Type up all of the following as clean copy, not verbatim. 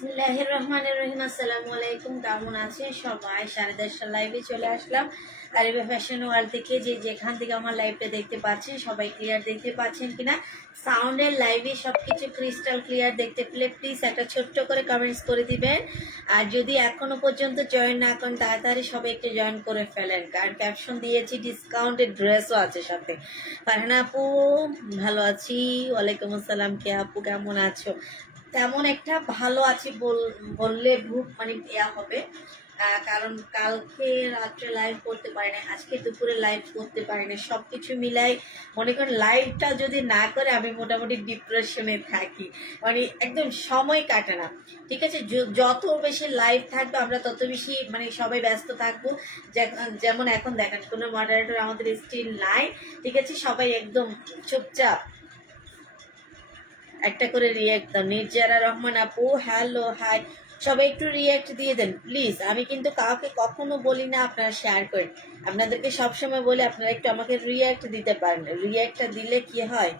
বিসমিল্লাহির রহমানির রহিম। আসসালামু আলাইকুম। কেমন আছেন সবাই? 10:30 লাইভে চলে আসলাম আরিবা ফ্যাশন ওয়ার্ল্ড থেকে। যে যেখান থেকে আমার লাইভটা দেখতে পাচ্ছেন সবাই ক্লিয়ার দেখতে পাচ্ছেন কিনা, সাউন্ডের লাইভে সবকিছু ক্রিস্টাল ক্লিয়ার দেখতে পেলে প্লিজ একটা ছোট্ট করে কমেন্টস করে দিবেন। আর যদি এখনো পর্যন্ত জয়েন না করেন তাড়াতাড়ি সবাই একটু জয়েন করে ফেলেন, কারণ ক্যাপশন দিয়েছি ডিসকাউন্টেড ড্রেসও আছে সাথে। ফারহানা আপু ভালো আছি। ওয়ালাইকুম আসসালাম। কে আপু কেমন আছো? তেমন একটা ভালো আছি বললে ভুল মানে ইয়া হবে, কারণ কালকে রাত্রে লাইভ করতে পারি না, আজকে দুপুরে লাইভ করতে পারি না, সব কিছু মিলাই মনে করেন লাইভটা যদি না করে আমি মোটামুটি ডিপ্রেশনে থাকি, মানে একদম সময় কাটে না। ঠিক আছে, যত বেশি লাইভ থাকবে আমরা তত বেশি মানে সবাই ব্যস্ত থাকবো। যেমন এখন দেখেন কোনো মডারেটর আমাদের স্টিল নাই। ঠিক আছে, সবাই একদম চুপচাপ। একটা করে রিয়াক্ট দাও। নির্জারা রহমান আপু হ্যালো হাই, সবাই একটু রিয়াক্ট দিয়ে দেন প্লিজ। আমি কিন্তু কাউকে কখনো বলি না আপনারা শেয়ার করেন, আপনাদেরকে সবসময় বলি আপনারা একটু আমাকে রিয়াক্ট দিতে পারেন। রিয়াক্টটা দিলে কি হয়,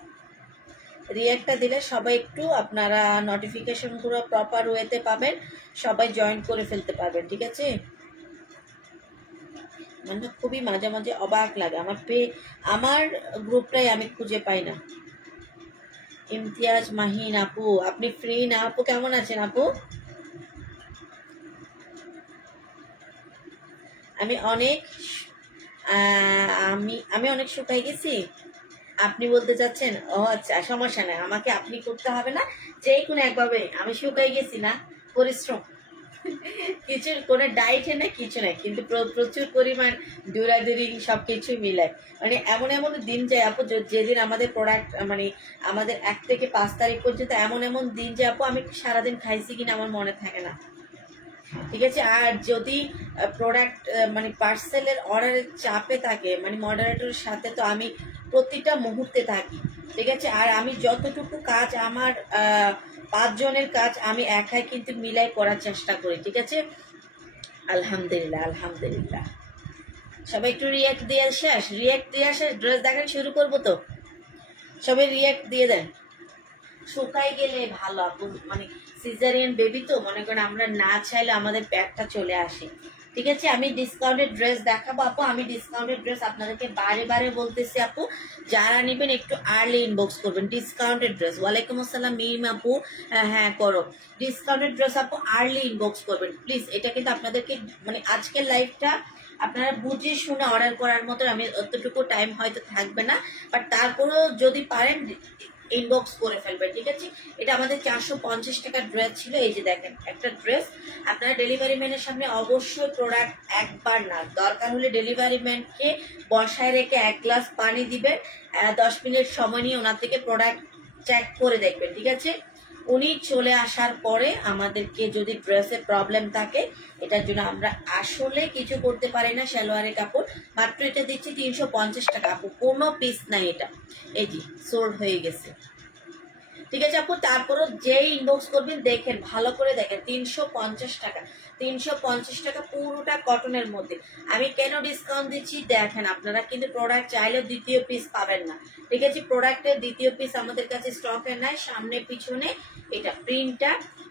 রিয়াক্টটা দিলে সবাই একটু আপনারা নোটিফিকেশনগুলো প্রপার ওয়েতে পাবেন, সবাই জয়েন করে ফেলতে পারবেন। ঠিক আছে, মানে খুবই মাঝে মাঝে অবাক লাগে আমার গ্রুপটাই আমি খুঁজে পাই না। ইমতিয়াজ মাহিন আপু আপনি ফ্রি না আপু? কেমন আছেন আপু? আমি অনেক আমি অনেক শুকাই গেছি আপনি বলতে চাচ্ছেন? ও আচ্ছা, সমস্যা নাই, আমাকে আপনি করতে হবে না, যে কোনো একভাবে। আমি শুকাই গেছি না, পরিশ্রম কিছু কোনো ডায়েটে না কিছু নাই, কিন্তু প্রচুর পরিমাণ দৌড়াদৌড়ি সব কিছু মিলায়। মানে এমন এমন দিন যায় আপু, যেদিন আমাদের প্রোডাক্ট মানে আমাদের 1 থেকে 5 তারিখ পর্যন্ত এমন এমন দিন যায় আপু, আমি সারাদিন খাইছি কিনা আমার মনে থাকে না। ঠিক আছে, আর যদি প্রোডাক্ট মানে পার্সেলের অর্ডারের চাপে থাকে মানে মডারেটরের সাথে, তো আমি প্রতিটা মুহূর্তে থাকি। ঠিক আছে, আর আমি যতটুকু কাজ আমার 5 জনের কাজ আমি একাই কিন্তু মিলাই করার চেষ্টা করি। ঠিক আছে, আলহামদুলিল্লাহ আলহামদুলিল্লাহ। সবাই একটু রিয়াক্ট দিয়ে শেষ, রিয়াক্ট দিয়ে শেষ, ড্রেস দেখান শুরু করবো তো। সবাই রিয়াক্ট দিয়ে দেন। শুকাই গেলে ভালো আপু, মানে সিজারিয়ান বেবি তো মনে করেন আমরা না চাইলে আমাদের প্যাকটা চলে আসে। ঠিক আছে, আমি ডিসকাউন্টেড ড্রেস দেখাবো আপু। আমি ডিসকাউন্টেড ড্রেস আপনাদেরকে বারে বারে বলতেছি আপু, যারা নেবেন একটু আর্লি ইনবক্স করবেন। ডিসকাউন্টেড ড্রেস, ওয়ালাইকুম আসসালাম মিম আপু। হ্যাঁ করো, ডিসকাউন্টেড ড্রেস আপু আর্লি ইনবক্স করবেন প্লিজ। এটা কিন্তু আপনাদেরকে মানে আজকের লাইভটা আপনারা বুঝে শুনে অর্ডার করার মতো, আমি অতটুকু টাইম হয়তো থাকবে না, বাট তারপরেও যদি পারেন ইনবক্স করে ফেলবে। ঠিক আছে, এটা আমাদের 450 টাকার ড্রেস ছিল। এই যে দেখেন একটা ড্রেস, আপনারা ডেলিভারি ম্যানের সামনে অবশ্যই প্রোডাক্ট একবার না, দরকার হলে ডেলিভারি ম্যানকে বসায় রেখে 1 গ্লাস পানি দিবেন, 10 মিনিট সময় নিয়ে ওনার থেকে প্রোডাক্ট চেক করে দেখবেন। ঠিক আছে, উনি চলে আসার পরে আমাদেরকে যদি ড্রেসে প্রবলেম থাকে, এটার জন্য আমরা আসলে কিছু করতে পারি না। সালোয়ারের কাপড় মাত্র এটা দিচ্ছি 350 টাকা আপু, কোনো পিস নাই এটা। এই যে সোল্ড হয়ে গেছে। ঠিক আছে আপু, তারপরও যে ইনবক্স করবেন দেখেন ভালো করে দেখেন, 350 টাকা, 350 টাকা পুরোটা কটনের মধ্যে। আমি কেন ডিসকাউন্ট দিচ্ছি দেখেন, আপনারা কিন্তু প্রোডাক্ট চাইলে দ্বিতীয় পিস পাবেন না। ঠিক আছে, প্রোডাক্টের দ্বিতীয় পিস আমাদের কাছে স্টকে নাই। সামনে পিছনে এটা প্রিন্টটা,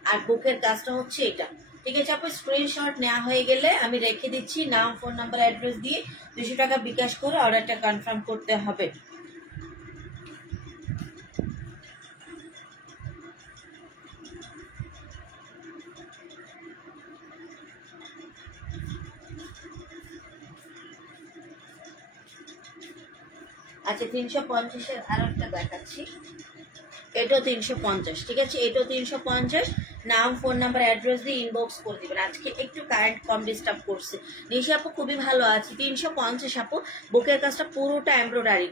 আর বুকের কাজটা হচ্ছে এটা। ঠিক আছে আপু, স্ক্রিনশট নেওয়া হয়ে গেলে আমি রেখে দিচ্ছি, নাম ফোন নাম্বার অ্যাড্রেস দিয়ে 200 টাকা বিকাশ করে অর্ডারটা কনফার্ম করতে হবে। আচ্ছা, 350-এর আরো একটা দেখাচ্ছি, এটাও 350। ঠিক আছে, এটাও 350। নাম ফোন নাম্বার অ্যাড্রেস দিয়ে ইনবক্স করে দিবেন। আজকে একটু কারেন্ট কম ডিস্টার্ব করছে। নিশি আপু খুবই ভালো আছি। 350 আপু, বুকের কাজটা পুরোটা এমব্রয়ডারি।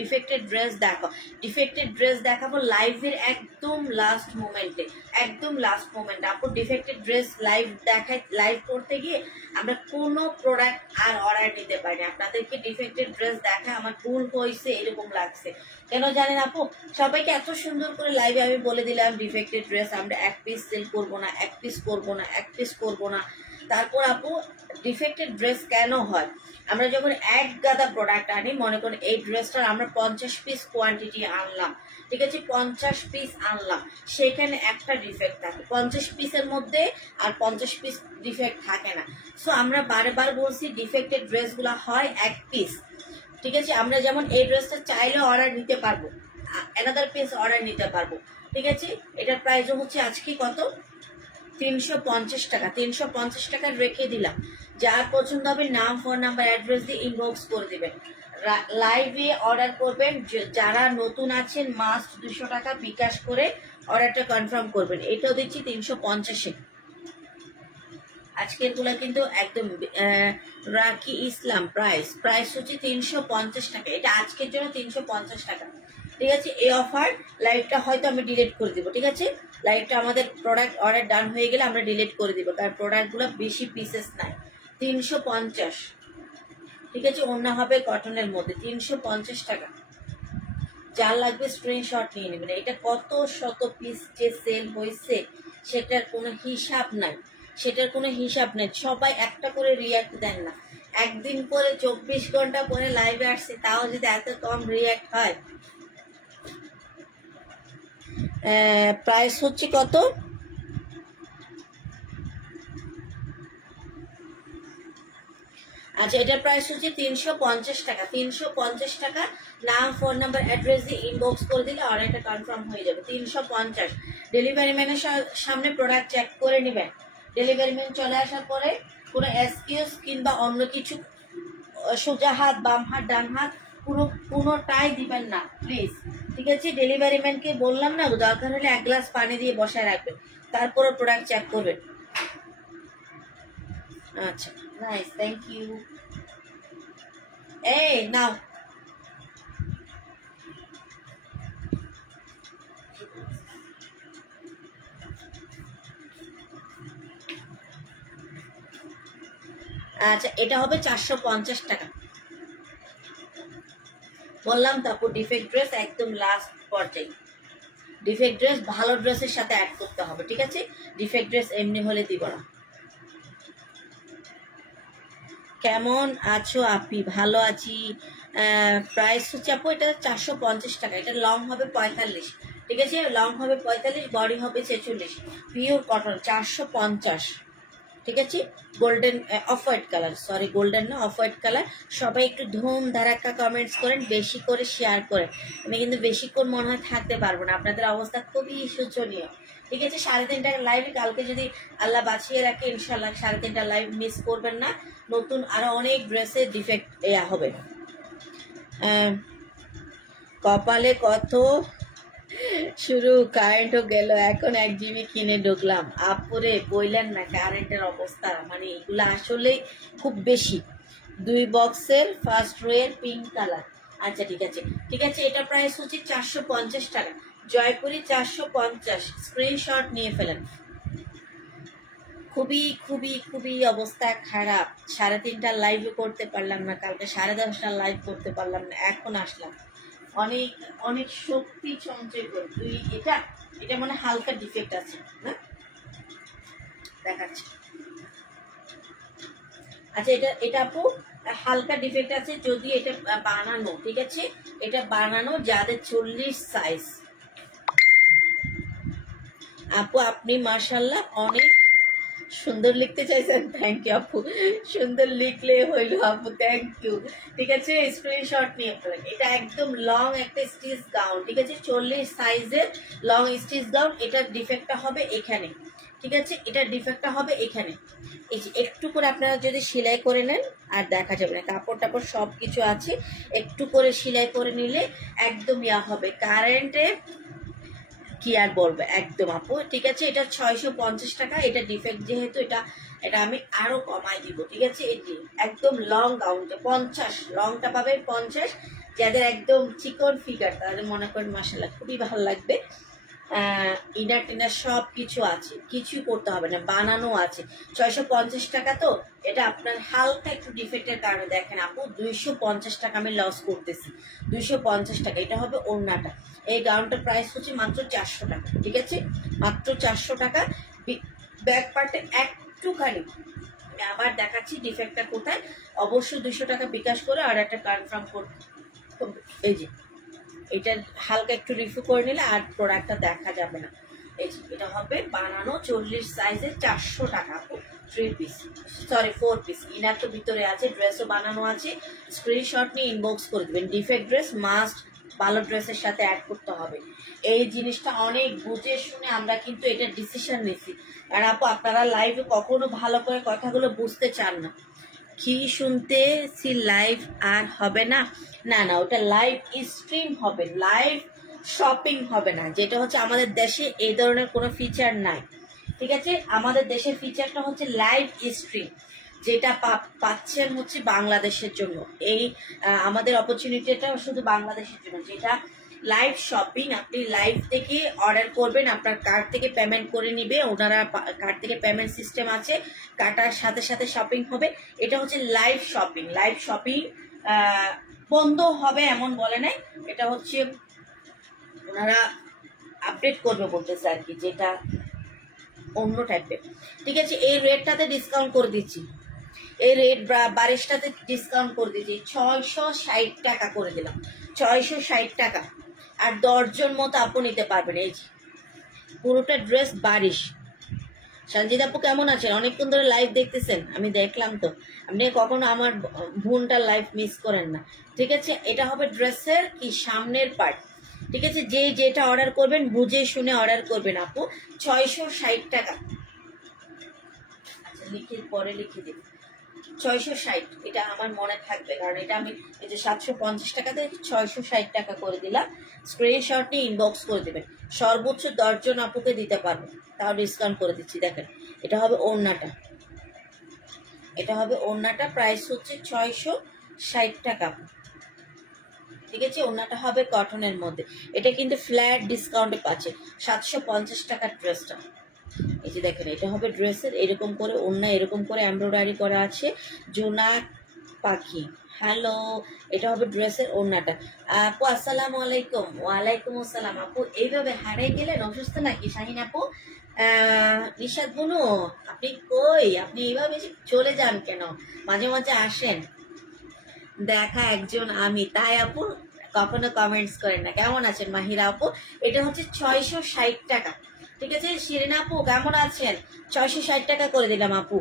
ডিফেক্টেড ড্রেস দেখো, ডিফেক্টেড ড্রেস দেখাবো লাইভের একদম লাস্ট মোমেন্টে, একদম লাস্ট মোমেন্টে আপু। ডিফেক্টেড ড্রেস লাইভ দেখায়, লাইভ করতে গিয়ে আমরা কোনো প্রোডাক্ট আর অর্ডার নিতে পারিনি। আপনাদেরকে ডিফেক্টেড ড্রেস দেখা আমার ভুল হয়েছে এরকম লাগছে, কেন জানেন আপু? সবাইকে এত সুন্দর করে লাইভে আমি বলে দিলাম ডিফেক্টেড ড্রেস আমরা 1 পিস সেল করবো না, 1 পিস করবো না, 1 পিস করবো না। তারপর আপু ডিফেক্টেড ড্রেস কেন হয়? আমরা যখন এক গাদা প্রোডাক্ট আনি, মনে করুন এই ড্রেসটার আমরা 50 পিস কোয়ান্টিটি আনলাম, ঠিক আছে, 50 পিস আনলাম, সেখানে একটা ডিফেক্ট থাকে 50 পিসের মধ্যে, আর 50 পিস ডিফেক্ট থাকে না। সো আমরা বারবার বলছি ডিফেক্টেড ড্রেসগুলো হয় এক পিস, ঠিক আছে। আমরা যেমন এই ড্রেসটা চাইলে অর্ডার নিতে পারবো, অ্যানাদার পিস অর্ডার নিতে পারবো, ঠিক আছে। এটার প্রাইসও হচ্ছে আজকে কত, 350 টাকা। 350 টাকা রেখে দিলাম। যার পছন্দ হবে নাম, ফোন নাম্বার, অ্যাড্রেস দিয়ে ইনবক্স করে দিবেন। লাইভে অর্ডার করবেন, যারা নতুন আছেন মাস্ট 200 টাকা বিকাশ করে অর্ডারটা কনফার্ম করবেন। এটাও দিচ্ছি 350-এ। আজকের গুলা কিন্তু একদম রাকি ইসলাম প্রাইস হচ্ছে 350 টাকা। এটা আজকের জন্য 350 টাকা, ঠিক আছে। এই অফার লাইভটা হয়তো আমি ডিলিট করে দিব, ঠিক আছে। লাইভটা আমাদের প্রোডাক্ট অর্ডার ডান হয়ে গেলে আমরা ডিলিট করে দিব, কারণ প্রোডাক্টগুলো বেশি পিসেস নাই। 350, ঠিক আছে। অন্য হবে কটনের মধ্যে, 350 টাকা। যার লাগবে স্ক্রিনশট নিয়ে নেবেন। এটা কত শত পিস যে সেল হয়েছে সেটার কোনো হিসাব নাই, সবাই একটা করে রিয়াক্ট দেন না। একদিন করে 24 ঘন্টা পরে লাইভে আসছে, তাও যদি এত কম রিয়াক্ট হয়। প্রাইস হচ্ছে কত, আচ্ছা এটার প্রাইস হচ্ছে 350 টাকা। 350 টাকা। নাম, ফোন নাম্বার, অ্যাড্রেস দিয়ে ইনবক্স করে দিলে অর্ডারটা কনফার্ম হয়ে যাবে। 350। ডেলিভারি ম্যানের সামনে প্রোডাক্ট চেক করে নেবেন। ডেলিভারি ম্যান চলে আসার পরে কোনো এক্সকিউজ কিংবা অন্য কিছু সোজা হাত, বাম হাত, ডান হাত কোনোটাই দিবেন না প্লিজ, ঠিক আছে। ডেলিভারি ম্যানকে বললাম না, দরকার হলে 1 গ্লাস পানি দিয়ে বসায় রাখবেন, তারপরে প্রোডাক্ট চেক করবেন। আচ্ছা, নাইস, থ্যাংক ইউ। এই নাও, আচ্ছা এটা হবে 450 টাকা। বললাম তারপর ডিফেক্ট ড্রেস একদম লাস্ট পর্যায়ে। ডিফেক্ট ড্রেস ভালো ড্রেসের সাথে অ্যাড করতে হবে, ঠিক আছে। ডিফেক্ট ড্রেস এমনি হলে দিব না। কেমন আছো আপি? ভালো আছি। প্রাইস হচ্ছে আপু এটা 450 টাকা। এটা লং হবে 45, ঠিক আছে। লং হবে 45, বডি হবে 46, পিওর কটন, 450, ঠিক আছে। Golden off white colour, sorry golden না, অফ হোয়াইট কালার। সবাই একটু ধুম ধারাক্কা কমেন্টস করেন, বেশি করে শেয়ার করেন। আমি কিন্তু বেশিক্ষণ মনে হয় থাকতে পারবো না, আপনাদের অবস্থা খুবই শোচনীয়, ঠিক আছে। 3:30টার লাইভে কালকে যদি আল্লাহ বাঁচিয়ে রাখে ইনশাল্লাহ 3:30টার লাইভ মিস করবেন না। নতুন আরো অনেক ড্রেসের ডিফেক্ট হবে। কপালে কত শুরু, কারেন্টও গেল, এখন 1 জিবি কিনে ঢুকলাম। আপুরে বললেন না কারেন্টের অবস্থা, মানে এগুলো আসলে খুব বেশি। 2 বক্সের ফার্স্ট রোয়ের পিঙ্ক কালার। আচ্ছা ঠিক আছে, ঠিক আছে। এটা প্রাইস হচ্ছে 450 টাকা। জয়পুরি 450, স্ক্রিনশট নিয়ে ফেলেন। খুবই খুবই খুবই অবস্থা খারাপ। 3:30টার লাইভও করতে পারলাম না, কালকে 10:30টার লাইভ করতে পারলাম না, এখন আসলাম। অনেক অনেক শক্তি সঞ্চয় করে তুই। এটা এটা মানে হালকা ডিফেক্ট আছে না, দেখাচ্ছি। আচ্ছা এটা এটা আপু হালকা ডিফেক্ট আছে, যদি এটা বানানো, ঠিক আছে। এটা বানানো যাদের 40 সাইজ। আপু আপনি মাশাআল্লাহ অনেক সুন্দর লিখতে চাইছেন, থ্যাংক ইউ আপু। সুন্দর লিখলে হইল আপু, থ্যাংক ইউ, ঠিক আছে। স্ক্রিনশট নিয়ে ফেলেন। এটা একদম লং একটা স্টিচ গাউন, ঠিক আছে। 40 সাইজের লং স্টিচ গাউন। এটার ডিফেক্টটা হবে এখানে, ঠিক আছে। এটার ডিফেক্টটা হবে এখানে। এই যে একটু করে আপনারা যদি সেলাই করে নেন আর দেখা যাবে না, কাপড় টাপড় সব কিছু আছে, একটু করে সেলাই করে নিলে একদম ইয়া হবে। কারেন্টে কি আর বলবো, একদম আপু, ঠিক আছে। এটা 650 টাকা। এটা ডিফেক্ট যেহেতু এটা এটা আমি আরো কমাই দিব, ঠিক আছে। এটি একদম লং গাউনটা 50, লংটা পাবে 50। যাদের একদম চিকন ফিগার তাদের মনে করেন মাশাআল্লাহ খুবই ভালো লাগবে। ইনার টিনার সব কিছু আছে, কিছুই করতে হবে না, বানানো আছে। 650 টাকা। তো এটা আপনার হালকা একটু ডিফেক্টের কারণে দেখেন আপু 250 টাকা আমি লস করতেছি। 250 টাকা। এটা হবে ওড়নাটা। এই গাউনটার প্রাইস হচ্ছে মাত্র 400 টাকা, ঠিক আছে। মাত্র 400 টাকা। ব্যাক পার্টে একটুখানি আমি আবার দেখাচ্ছি ডিফেক্টটা কোথায়। অবশ্যই 200 টাকা বিকাশ করে অর্ডারটা কনফার্ম করতে। এই যে এটা হালকা একটু রিভিউ করে নিলে আর প্রোডাক্টটা দেখা যাবে না। এই যে এটা হবে বানানো 40 সাইজের 400 টাকা, 3 পিস, সরি 4 পিস। ইনার তো ভিতরে আছে, ড্রেসও বানানো আছে। স্ক্রিনশট নিয়ে ইনবক্স করে দেবেন। ডিফেক্ট ড্রেস মাস্ট ভালো ড্রেসের সাথে অ্যাড করতে হবে। এই জিনিসটা অনেক বুঝে শুনে আমরা কিন্তু এটা ডিসিশন নিছি। আর আপু আপনারা লাইভে কখনো ভালো করে কথাগুলো বুঝতে চান না, কি শুনতেছি লাইভ আর হবে না। না না, ওটা লাইভ স্ট্রিম হবে, লাইভ শপিং হবে না। যেটা হচ্ছে আমাদের দেশে এই ধরনের কোনো ফিচার নাই, ঠিক আছে। আমাদের দেশের ফিচারটা হচ্ছে লাইভ স্ট্রিম, যেটা পাচ্ছেন হচ্ছে বাংলাদেশের জন্য। এই আমাদের অপরচুনিটিটা শুধু বাংলাদেশের জন্য, যেটা লাইভ শপিং। আপনি লাইভ থেকে অর্ডার করবেন, আপনার কার্ড থেকে পেমেন্ট করে নিবে ওনারা, কার্ড থেকে পেমেন্ট সিস্টেম আছে, কাটার সাথে সাথে শপিং হবে। এটা হচ্ছে লাইভ শপিং। লাইভ শপিং বন্ধ হবে এমন বলে নাই, এটা হচ্ছে ওনারা আপডেট করবে বলতেছে আর কি, যেটা অন্য টাইপের, ঠিক আছে। এই রেটটাতে ডিসকাউন্ট করে দিচ্ছি, এই রেট বারিশটাতে ডিসকাউন্ট করে দিচ্ছি, 660 টাকা করে দিলাম, 660 টাকা। আর 10 জন মতো আপু নিতে পারবেন। এই যে পুরোটা ড্রেস বারিশ। সঞ্জিত আপু কেমন আছেন? অনেকক্ষণ ধরে লাইভ দেখতেছেন, আমি দেখলাম তো। আপনি কখনো আমার বোনটা লাইভ মিস করেন না, ঠিক আছে। এটা হবে ড্রেসের কি সামনের পার্ট, ঠিক আছে। যে যেটা অর্ডার করবেন বুঝে শুনে অর্ডার করবেন আপু। 660 টাকা। আচ্ছা পরে লিখে দিন 660, এটা আমার মনে থাকবে, কারণ এটা আমি এই যে 750 টাকাতে 660 টাকা করে দিলাম। স্ক্রিনশট নিয়ে ইনবক্স করে দেবেন। সর্বোচ্চ 10 জন আপুকে দিতে পারবো, তাও ডিসকাউন্ট করে দিচ্ছি। দেখেন এটা হবে ওড়নাটা, এটা হবে ওড়নাটা, প্রাইস হচ্ছে 660 টাকা, ঠিক আছে। ওড়নাটা হবে কটনের মধ্যে। এটা কিন্তু ফ্ল্যাট ডিসকাউন্টে পাচ্ছে 750 টাকার ড্রেসটা। এই যে দেখেন এটা হবে ড্রেসের এরকম করে ওড়না, এরকম করে এমব্রয়ডারি করা আছে, জোনাক পাখি। হ্যালো, এটা হবে ড্রেসের ওড়নাটা। আপু আসসালামু আলাইকুম। ওয়ালাইকুম আসসালাম। আপু এইভাবে হারিয়ে গেলেন, অসুস্থ নাকি শাহিন আপু? নিশাদ বুনু, আপনি কই? আপনি এইভাবে চলে যান কেন? মাঝে মাঝে আসেন, দেখা একজন আমি, তাই আপু কখনো কমেন্টস করেন না। কেমন আছেন মাহিরা আপু? এটা হচ্ছে 660 টাকা, ঠিক আছে। শিরিনা আপু কেমন আছেন? 660 টাকা করে দিলাম আপু।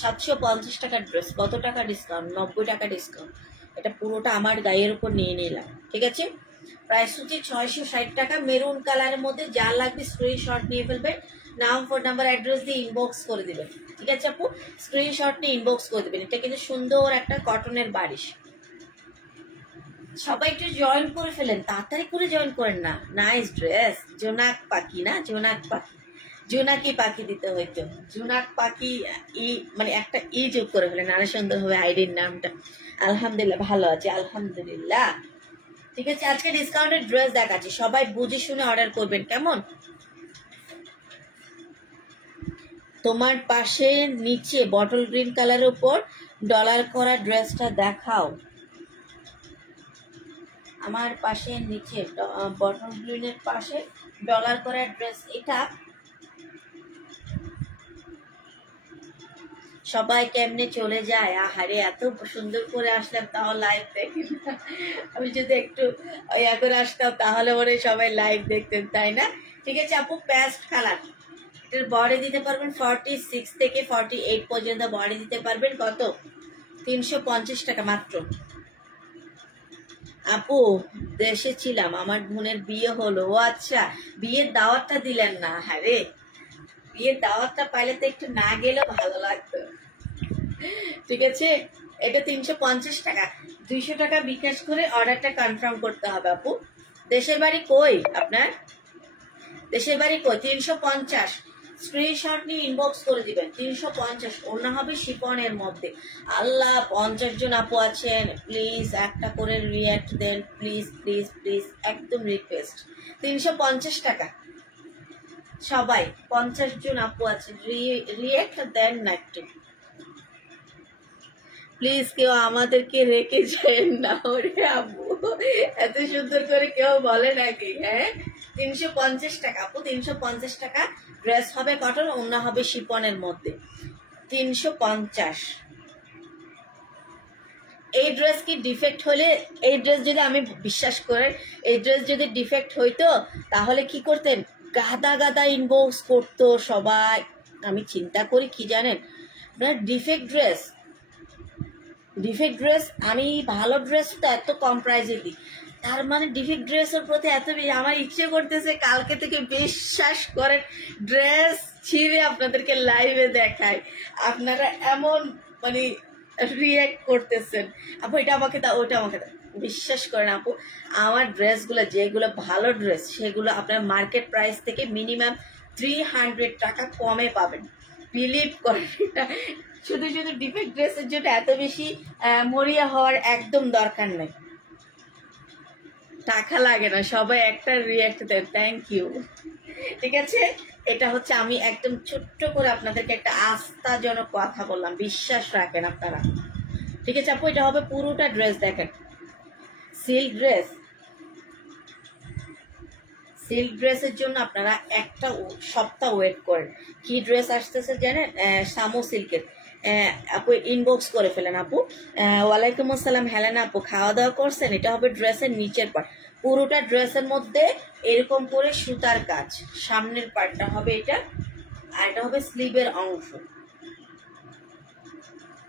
750 টাকার ড্রেস, কত টাকা ডিসকাউন্ট? 90 টাকা ডিসকাউন্ট। এটা পুরোটা আমার গায়ের উপর নিয়ে নিলাম, ঠিক আছে। প্রাইস হচ্ছে 660 টাকা। মেরুন কালারের মধ্যে যা লাগবে স্ক্রিনশট নিয়ে ফেলবেন, নাম ফোন নাম্বার অ্যাড্রেস দিয়ে ইনবক্স করে দিবেন, ঠিক আছে আপু। স্ক্রিনশট নিয়ে ইনবক্স করে দেবেন। এটা কিন্তু সুন্দর একটা কটনের বারিশ। সবাই একটু জয়েন করে ফেলেন, তাড়াতাড়ি করে জয়েন করেন না। নাইস ড্রেস, জোনাক পাখি না, জোনাক পাখি, জোনাকি পাখি দিতে হইতো, জোনাক পাখি। ই মানে একটা যোগ করে ফেলেন, আরো সুন্দর হবে আইডির নামটা। আলহামদুলিল্লাহ ভালো আছে, আলহামদুলিল্লাহ, ঠিক আছে। আজকে ডিসকাউন্টের ড্রেস দেখাচ্ছি, সবাই বুঝে শুনে অর্ডার করবেন, কেমন। তোমার পাশে নিচে বটল গ্রিন কালারের উপর ডলার করা ড্রেসটা দেখাও। আমার পাশে নিচে বটল গ্রিনের পাশে ডলার করা ড্রেস, এটা সবাই কেমনে চলে যায়। আহারে এত সুন্দর করে আসলাম তাও লাইভ দেখি না। আমি যদি একটু ইয়া করে আসতাম তাহলে ওরে সবাই লাইভ দেখতেন, তাই না? ঠিক আছে আপু, পেস্ট কালার, এটার বডি দিতে পারবেন 46 থেকে 48 পর্যন্ত বডি দিতে পারবেন। কত? 350 টাকা মাত্র। আপু দেশে ছিলাম, আমার বোনের বিয়ে হলো। ও আচ্ছা, বিয়ের দাওয়াতটা দিলেন না? হ্যাঁ রে, বিয়ের দাওয়াতটা পাইলে তো একটু না গেলেও ভালো লাগতো, ঠিক আছে। এটা 350 টাকা, 200 টাকা বিকাশ করে অর্ডারটা কনফার্ম করতে হবে আপু। দেশের বাড়ি কই আপনার? দেশের বাড়ি কই? 350। স্ক্রিনশট নিয়ে ইনবক্স করে দিবেন। 350, ওনা হবে শিপনের মধ্যে। আল্লাহ, 50 জন আপু আছেন, প্লিজ একটা করে রিয়াক্ট দেন, প্লিজ প্লিজ প্লিজ, একদম রিকোয়েস্ট। 350 টাকা, সবাই 50 জন আপু আছেন, রিয়াক্ট দেন না একটু প্লিজ। কেউ আমাদেরকে রেখে যায় না। ওরে আপু, এত সুন্দর করে কেউ বলে নাকি? হ্যাঁ, 350 টাকা আপু, 350 টাকা। ড্রেস হবে কটন, ওড়না হবে শিপনের মধ্যে। 350। এই ড্রেস কি ডিফেক্ট হলে, এই ড্রেস যদি আমি বিশ্বাস করেন, এই ড্রেস যদি ডিফেক্ট হইতো তাহলে কি করতেন, গাদা গাদা ইনবক্স করতো সবাই। আমি চিন্তা করি কি জানেন, ডিফেক্ট ড্রেস, ডিফেক্ট ড্রেস, আমি ভালো ড্রেস তো এত কম প্রাইসে দিই, তার মানে ডিফেক্ট ড্রেসের প্রতি এত বেশি আমার ইচ্ছে করতেছে কালকে থেকে বিশ্বাস করেন ড্রেস ছিঁড়ে আপনাদেরকে লাইভে দেখায়। আপনারা এমন মানে রিয়েক্ট করতেছেন, আপু এটা আমাকে দাও, ওটা আমাকে দাও। বিশ্বাস করেন আপু, আমার ড্রেসগুলো যেগুলো ভালো ড্রেস সেগুলো আপনার মার্কেট প্রাইস থেকে মিনিমাম 300 টাকা কমে পাবেন। বিলিভ করেন, শুধু শুধু ডিফেক্ট ড্রেসের জন্য এত বেশি মরিয়া হওয়ার একদম দরকার নেই। টাকা লাগে না, সবাই একটা রিয়াক্ট দেন, থ্যাংক ইউ। ঠিক আছে, এটা হচ্ছে আমি একদম ছোট্ট করে আপনাদেরকে একটা আস্থাজনক কথা বললাম, বিশ্বাস রাখেন আপনারা। ঠিক আছে আপু, এটা হবে পুরোটা ড্রেস, দেখেন সিল্ক ড্রেস। সিল্ক ড্রেসের জন্য আপনারা একটা সপ্তাহ ওয়েট করেন। কি ড্রেস আসতেছে জানেন, সামো সিল্কের। আপু ইনবক্স করে ফেলেন আপু। ওয়ালাইকুম আসসালাম হেলেনা আপু, খাওয়া দাওয়া করছেন? এটা হবে ড্রেসের নিচের পার্ট, পুরোটা ড্রেসের মধ্যে এরকম করে সুতার কাজ, সামনের পার্টটা হবে এটা, আর এটা হবে স্লিভের অংশ।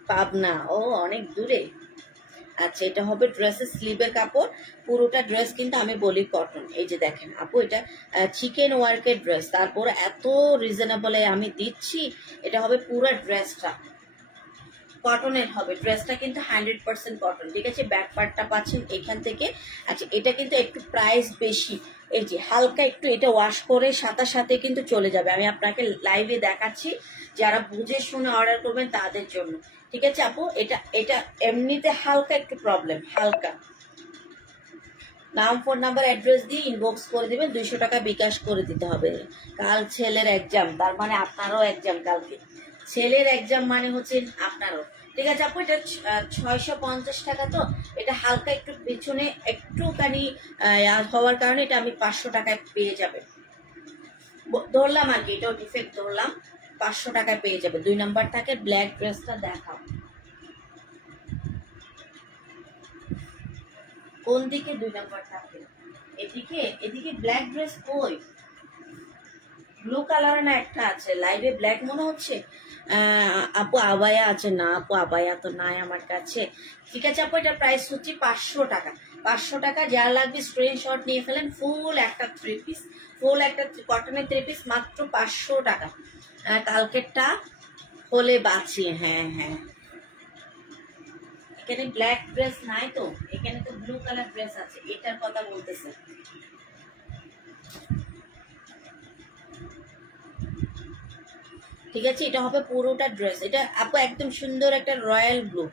পাবনা, ও অনেক দূরে। আচ্ছা, এটা হবে ড্রেসের স্লিভের কাপড়, পুরোটা ড্রেস কিন্তু আমি বলি কটন। এই যে দেখেন আপু, এটা চিকেন ওয়ার্কের ড্রেস, তারপর এত রিজনেবলে আমি দিচ্ছি। এটা হবে পুরো ড্রেসটা কটনের হবে, ড্রেসটা কিন্তু 100% কটন। ঠিক আছে, ব্যাক পার্টটা পাচ্ছেন এখান থেকে। আচ্ছা, এটা কিন্তু একটু প্রাইস বেশি, এই যে হালকা একটু এটা ওয়াশ করে সাথে সাথে কিন্তু চলে যাবে। আমি আপনাকে লাইভে দেখাচ্ছি, যারা বুঝে শুনে অর্ডার করবেন তাদের জন্য। ঠিক আছে আপু, এটা এটা এমনিতে হালকা একটু প্রবলেম, হালকা। নাম, ফোন নাম্বার, অ্যাড্রেস দিয়ে ইনবক্স করে দেবেন, 200 টাকা বিকাশ করে দিতে হবে। কাল ছেলের এক্সাম, তার মানে আপনারও এক্সাম কালকে। ছেলের এক্সাম মানে হচ্ছে আপনারও। ঠিক আছে আপু, এটা 650 টাকা, তো এটা হালকা একটু পিছনে একটুখানি হওয়ার কারণে এটা আমি 500 টাকায় পেয়ে যাবে ধরলাম আর কি, এটাও ডিফেক্ট ধরলাম। 500 টাকায় পেয়ে যাবে। 2 নাম্বার থাকে, ব্ল্যাক ড্রেসটা দেখাও। কোন দিকে 2 নাম্বার থাকে? এদিকে, এদিকে ব্ল্যাক ড্রেস কই? ব্লু কালার না একটা আছে, লাইভে ব্ল্যাক মনে হচ্ছে। আপু আবায়া আছে না? আপু আবায়া তো নাই আমার কাছে। ঠিক আছে আপু, এটার প্রাইস হচ্ছে 500 টাকা। 500 টাকা, যার লাগবে স্ক্রিনশট নিয়ে ফেলেন। ফুল একটা 3 পিস, ফুল একটা কটনের 3 পিস, মাত্র 500 টাকা। কালকেরটা হলে বাঁচি। হ্যাঁ হ্যাঁ, এখানে ব্ল্যাক ড্রেস নাই তো, এখানে তো ব্লু কালার ড্রেস আছে, এটার কথা বলতেছে। ঠিক আছে, এটা হবে পুরোটা ড্রেস, এটা আপু একদম সুন্দর একটা রয়্যাল ব্লু,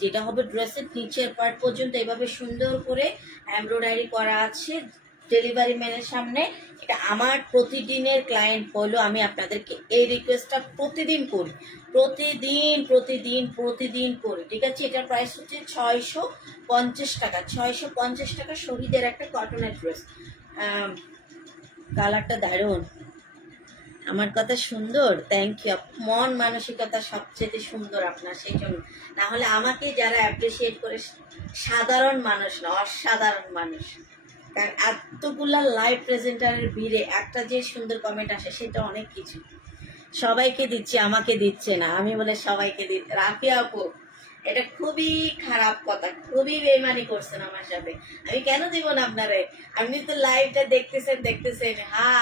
যেটা হবে ড্রেসের নিচের পার্ট পর্যন্ত এভাবে সুন্দর করে এমব্রয়ডারি করা আছে ডেলিভারি ম্যানের সামনে। এটা আমার প্রতিদিনের ক্লায়েন্ট হলো, আমি আপনাদেরকে এই রিকোয়েস্টটা প্রতিদিন করি, প্রতিদিন প্রতিদিন প্রতিদিন করি। ঠিক আছে, এটার প্রাইস হচ্ছে 650 টাকা। 650 টাকা শহীদের একটা কটনের ড্রেস। কালারটা দারুণ, আমার কথা সুন্দর, থ্যাংক ইউ। মন মানসিকতা সবচেয়ে সুন্দর আপনার, সেই জন্য। না হলে আমাকে যারা অ্যাপ্রিসিয়েট করে, সাধারণ মানুষ না, অসাধারণ মানুষ। কারণ এতগুলা লাইভ প্রেজেন্টারের ভিড়ে একটা যে সুন্দর কমেন্ট আসে, সেটা অনেক কিছু। সবাইকে দিচ্ছি, আমাকে দিচ্ছে না, আমি বলে সবাইকে দিচ্ছি। রাফিয়া আপু, এটা খুবই খারাপ কথা, খুবই বেইমানি করছেন আমার সাথে। আমি কেন দিব না আপনারে? আপনি তো লাইভটা দেখতেছেন দেখতেছেন, হা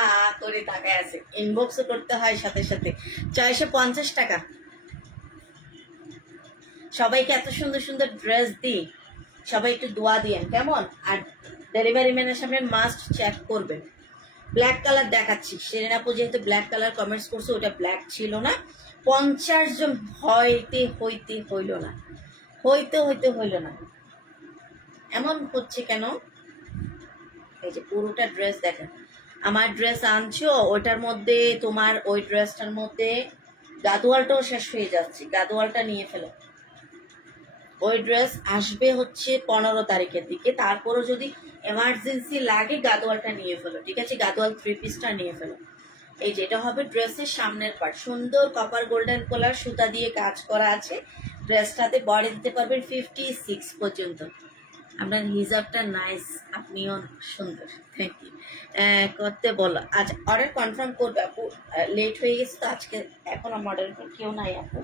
করে তাকায় আছে, ইনবক্সও করতে হয় সাথে সাথে। 650 টাকা। সবাইকে এত সুন্দর সুন্দর ড্রেস দিই, সবাই একটু দোয়া দিয়েন কেমন। আর ডেলিভারি ম্যানের সামনে মাস্ট চেক করবেন। ব্ল্যাক কালার দেখাচ্ছি, সেরেন আপু যেহেতু ব্ল্যাক কালার কমেন্টস করছে, ওটা ব্ল্যাক ছিল না। 50 জন হইতে হইতে হইল না, হইতে হইতে হইল না, এমন হচ্ছে কেন? এই যে পুরোটা ড্রেস দেখেন, আমার ড্রেস আনছো, ওটার মধ্যে তোমার ওই ড্রেসটার মধ্যে গাদোয়ালটাও শেষ হয়ে যাচ্ছে, গাদোয়ালটা নিয়ে ফেলো। ওই ড্রেস আসবে হচ্ছে 15 তারিখের দিকে, তারপরও যদি এমার্জেন্সি লাগে গাদোয়ালটা নিয়ে ফেলো। ঠিক আছে, গাদোয়াল 3 পিসটা নিয়ে ফেলো। এই যেটা হবে ড্রেসের সামনের পার্ট, সুন্দর কপার গোল্ডেন কালার সুতা দিয়ে কাজ করা আছে। ড্রেসটাতে বডি দিতে পারবেন 56 পর্যন্ত। আপনার হিজাবটা নাইস, আপনিও সুন্দর। Thank you. করতে বলো আজ অর্ডার কনফার্ম করবে আপু, লেট হয়ে গেছে তো আজকে, এখন আমার অর্ডার কেউ নাই আপু,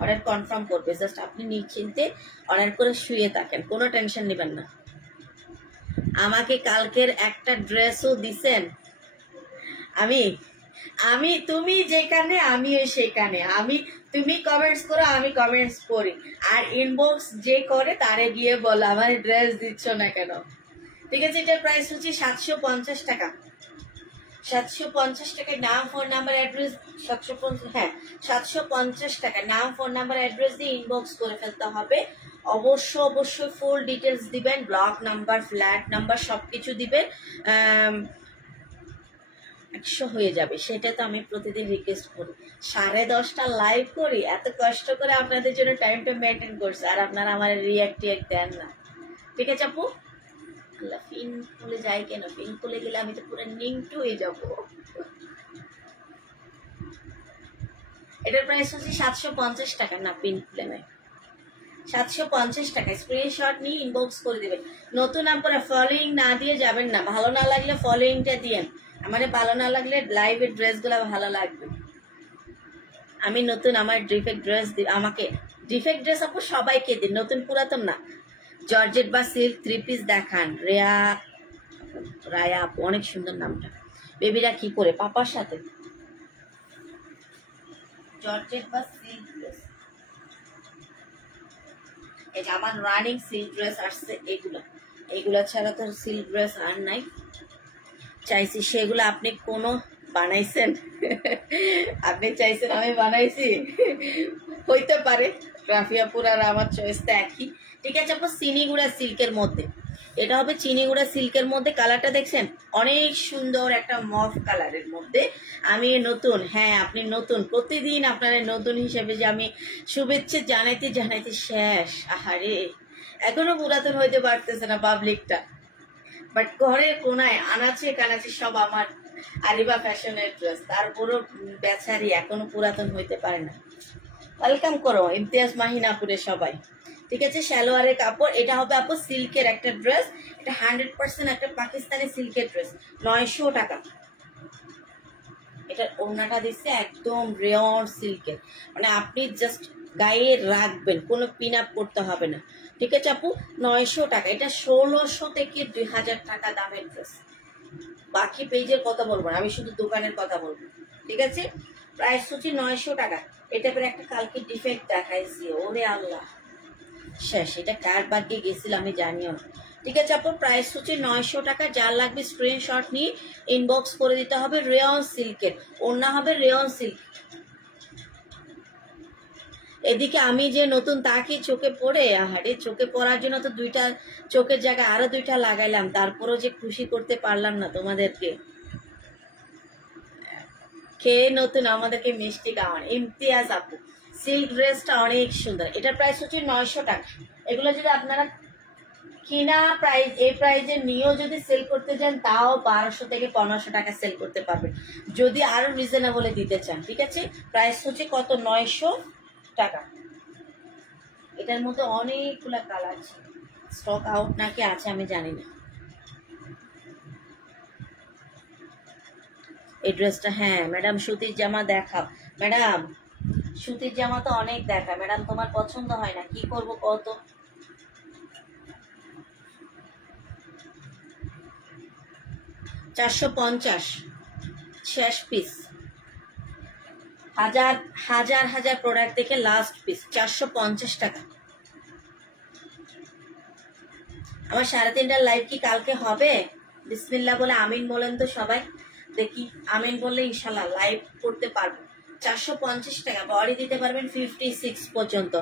অর্ডার কনফার্ম করবে। জাস্ট আপনি নিশ্চিন্তে অর্ডার করে শুয়ে থাকেন, কোনো টেনশন নেবেন না। আমাকে কালকের একটা ড্রেসও দিছেন, আমি আমি তুমি যেখানে আমিও সেখানে, তুমি কমেন্টস করো আমি কমেন্টস করি, আর ইনবক্স যে করে তারে গিয়ে বলো আমার ড্রেস দিচ্ছ না কেন। ঠিক আছে, এটার প্রাইস হচ্ছে 750 টাকা। 750 টাকায় নাম ফোন নাম্বার অ্যাড্রেস, 750, হ্যাঁ 750 টাকা নাম ফোন নাম্বার অ্যাড্রেস দিয়ে ইনবক্স করে ফেলতে হবে। অবশ্যই ফুল ডিটেলস দিবেন, ব্লক নাম্বার, ফ্ল্যাট নাম্বার সব কিছু দিবেন। 100 হয়ে যাবে, সেটা তো আমি প্রতিদিন রিকোয়েস্ট করি। 10:30টা লাইভ করি, এত কষ্ট করে আপনাদের জন্য টাইমটা মেনটেন করছে, আর আপনারা আমার রিয়াক্ট দেন না। ঠিক আছে আপু, আল্লাহ পিন খুলে যায় কেন, পিন খুলে গেলে আমি তো পুরো নিংটু হয়ে যাব। এটার প্রাইস হচ্ছে 750 টাকা, না পিন খুলে নাই, 750 টাকা। স্ক্রিনশট নিয়ে ইনবক্স করে দেবেন। নতুন আপনারা ফলোইং না দিয়ে যাবেন না, ভালো না লাগলে ফলোইংটা দিয়েন, মানে ভালো না লাগলে লাইভের ড্রেসগুলো ভালো লাগবে। আমি নতুন, আমার ডিফেক্ট ড্রেস আমাকে ডিফেক্ট ড্রেস আপু সবাইকে দিন, নতুন পুরাতন না। জর্জেট বা সিল্ক 3 পিস দেখান। রায়া আপু, অনেক সুন্দর নামটা। বেবিরা কি করে পাপার সাথে? জর্জেট বা সিল্ক ড্রেস, এই যে আমার রানিং সিল্ক ড্রেস আসছে, এগুলো ছাড়া তো সিল্ক ড্রেস আর নাই। চাইছি সেগুলো আপনি কোনো বানাইছেন? আপনি চাইছেন আমি বানাইছি? হইতে পারে, রাফিয়াপুর আর আমার চয়েস তো একই। ঠিক আছে আপু, চিনিগুড়া সিল্কের মধ্যে, এটা হবে চিনিগুড়া সিল্কের মধ্যে। কালারটা দেখছেন অনেক সুন্দর, একটা মফ কালারের মধ্যে। আমি নতুন, হ্যাঁ আপনি নতুন, প্রতিদিন আপনারা নতুন হিসেবে যে আমি শুভেচ্ছা জানাইতে শেষ। আহারে, এখনো পুরাতন হইতে পারতেছে না পাবলিকটা, বাট ঘরে কোনায় আনাচে কানাচে সব আমার আলিবা ফ্যাশনের ড্রেস, তারপরও বেচারি এখনো পুরাতন হইতে পারে না। ওয়েলকাম করো ইমতিয়াজ মাহিনাপুরে সবাই। ঠিক আছে, সালোয়ারের কাপড়, এটা হবে আপু সিল্কের একটা ড্রেস, এটা 100% একটা পাকিস্তানি সিল্কের ড্রেস, 900 টাকা। এটার ওড়নাটা দিচ্ছে একদম রেয়ন সিল্কের, মানে আপনি জাস্ট গায়ে রাখবেন, কোনো পিন আপ করতে হবে না। ঠিক আছে আপু, 900 টাকা। এটা 1600 থেকে 2000 টাকা দামের ড্রেস। বাকি পেজের কথা বলবো না, আমি শুধু দোকানের কথা বলবো। ঠিক আছে, প্রাইস হচ্ছে 900 টাকা। এটা পরে একটা কালকে ডিফেক্ট দেখাইছি, ওরে আল্লাহ শেষ, এটা কার বাগে গেছিল আমি জানিও না। ঠিক আছে আপু, প্রাইস হচ্ছে 900 টাকা। যার লাগবে স্ক্রিনশট নিয়ে ইনবক্স করে দিতে হবে। রেয়ন সিল্কের ওড়না হবে, রেয়ন সিল্ক। এদিকে আমি যে নতুন তাকে চোখে পড়ে, আহারে চোখে পড়ার জন্য তো দুইটা চোখের জায়গায় আরো দুইটা লাগাইলাম, তারপরও যে খুশি করতে পারলাম না তোমাদেরকে। খেয়ে নতুন আমাদেরকে মিষ্টি খাওয়ান। ইমতিয়াজ আপু, সিল্ক ড্রেসটা অনেক সুন্দর, এটার প্রাইস হচ্ছে 900 টাকা। এগুলো যদি আপনারা কিনা প্রাইস, এই প্রাইজে নিয়েও যদি সেল করতে চান তাও 1200 থেকে 1500 টাকা সেল করতে পারবেন, যদি আরো রিজনেবলে দিতে চান। ঠিক আছে, প্রাইস হচ্ছে কত, 900 টাকা। এটার মধ্যে অনেকগুলা কালার আছে, স্টক আউট নাকি আছে আমি জানি না। এই ড্রেসটা, হ্যাঁ ম্যাডাম সুতির জামা দেখাও। ম্যাডাম সুতির জামা তো অনেক দেখায় ম্যাডাম, তোমার পছন্দ হয় না, কি করব কত। 450 শেষ পিস, হাজার হাজার হাজার প্রোডাক্ট থেকে লাস্ট পিস 450 টাকা। আমার 3:30টার লাইভ কি কালকে হবে? বিসমিল্লাহ বলে আমিন বলেন তো সবাই, দেখি আমিন বললে ইনশাল্লাহ লাইভ করতে পারবো। 450 টাকা, বডি দিতে পারবেন 56 পর্যন্ত।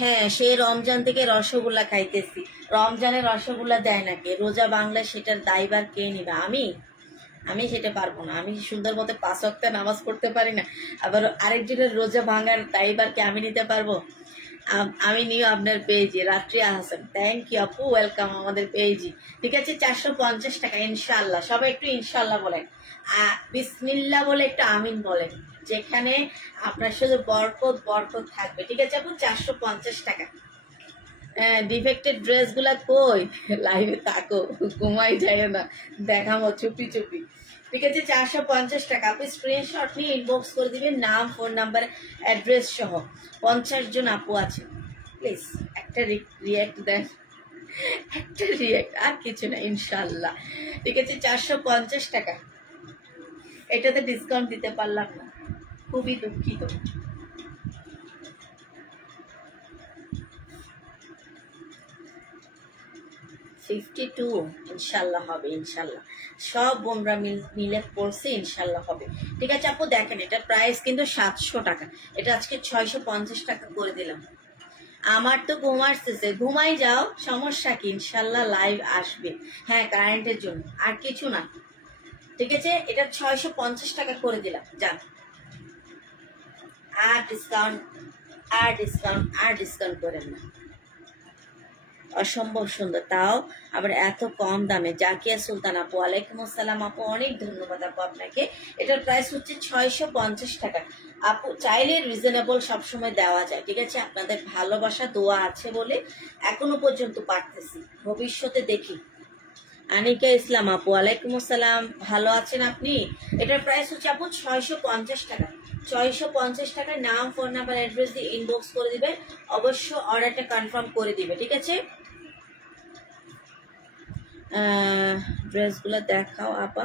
হ্যাঁ, সে রমজান থেকে রসগোল্লা খাইতেছি, রমজানের রসগোল্লা দেয় নাকি? রোজা বাংলা সেটার দায়ভার কে নিবে? আমি সেটা পারবো না। আমি সুন্দর মতো 5 ওয়াক্ত নামাজ পড়তে পারি না, আবার আরেকজনের রোজা ভাঙার দায়ভার কি আমি নিতে পারবো? আমি নিও আপনার পেজে রাত্রি আহসান, থ্যাংক ইউ আপু, ওয়েলকাম আমাদের পেজে। ঠিক আছে, 450 টাকা ইনশাল্লাহ। সবাই একটু ইনশাল্লাহ বলেন, বিসমিল্লাহ বলে একটু আমিন বলেন, যেখানে আপনার শুধু বরকত বরকত থাকবে। ঠিক আছে আপু, 450 টাকা। ডিফেক্টেড ড্রেসগুলা কই? লাইভে থাকো, ঘুমাই যায় না, দেখাবো চুপি চুপি। ঠিক আছে, 450 টাকা। আপনি স্ক্রিনশট নিয়ে ইনবক্স করে দিবেন, নাম, ফোন নাম্বার, অ্যাড্রেস সহ। 50 জন আপু আছে, প্লিজ একটা রিয়াক্ট দেন, একটা রিয়াক্ট, আর কিছু না ইনশাল্লাহ। ঠিক আছে, 450 টাকা। এটাতে ডিসকাউন্ট দিতে পারলাম না, খুবই দুঃখিত। 52 ইনশাল্লাহ হবে, ইনশাল্লাহ। সব বোনরা মিলে পড়ছে, ইনশাল্লাহ হবে। ঠিক আছে আপু, দেখেন এটার প্রাইস কিন্তু 700 টাকা, এটা আজকে 650 টাকা করে দিলাম। আমার তো ঘুম আসতেছে, ঘুমাই যাও, সমস্যা কি, ইনশাল্লাহ লাইভ আসবে। হ্যাঁ, কারেন্টের জন্য, আর কিছু না। ঠিক আছে, এটা 650 টাকা করে দিলাম, যান। আর ডিসকাউন্ট, আর ডিসকাউন্ট, আর ডিসকাউন্ট করেন না। অসম্ভব সুন্দর, তাও আবার এত কম দামে। জাকিয়া সুলতান আপু, ওয়ালাইকুম আসসালাম আপু, অনেক ধন্যবাদ আপু আপনাকে। এটার প্রাইস হচ্ছে 650 টাকা। আপু চাইলে রিজনেবল সবসময় দেওয়া যায়, ঠিক আছে, আপনাদের ভালোবাসা দোয়া আছে বলে এখনো পর্যন্ত পারতেছি, ভবিষ্যতে দেখি। আনিকা ইসলাম আপু, ওয়ালাইকুম আসসালাম, ভালো আছেন আপনি? এটার প্রাইস হচ্ছে আপু 650 টাকা। 650 টাকায় নাম, ফোন নাম্বার, অ্যাড্রেস দিয়ে ইনবক্স করে দিবে, অবশ্য অর্ডারটা কনফার্ম করে দিবে। ঠিক আছে, ড্রেসগুলো দেখাও আপা,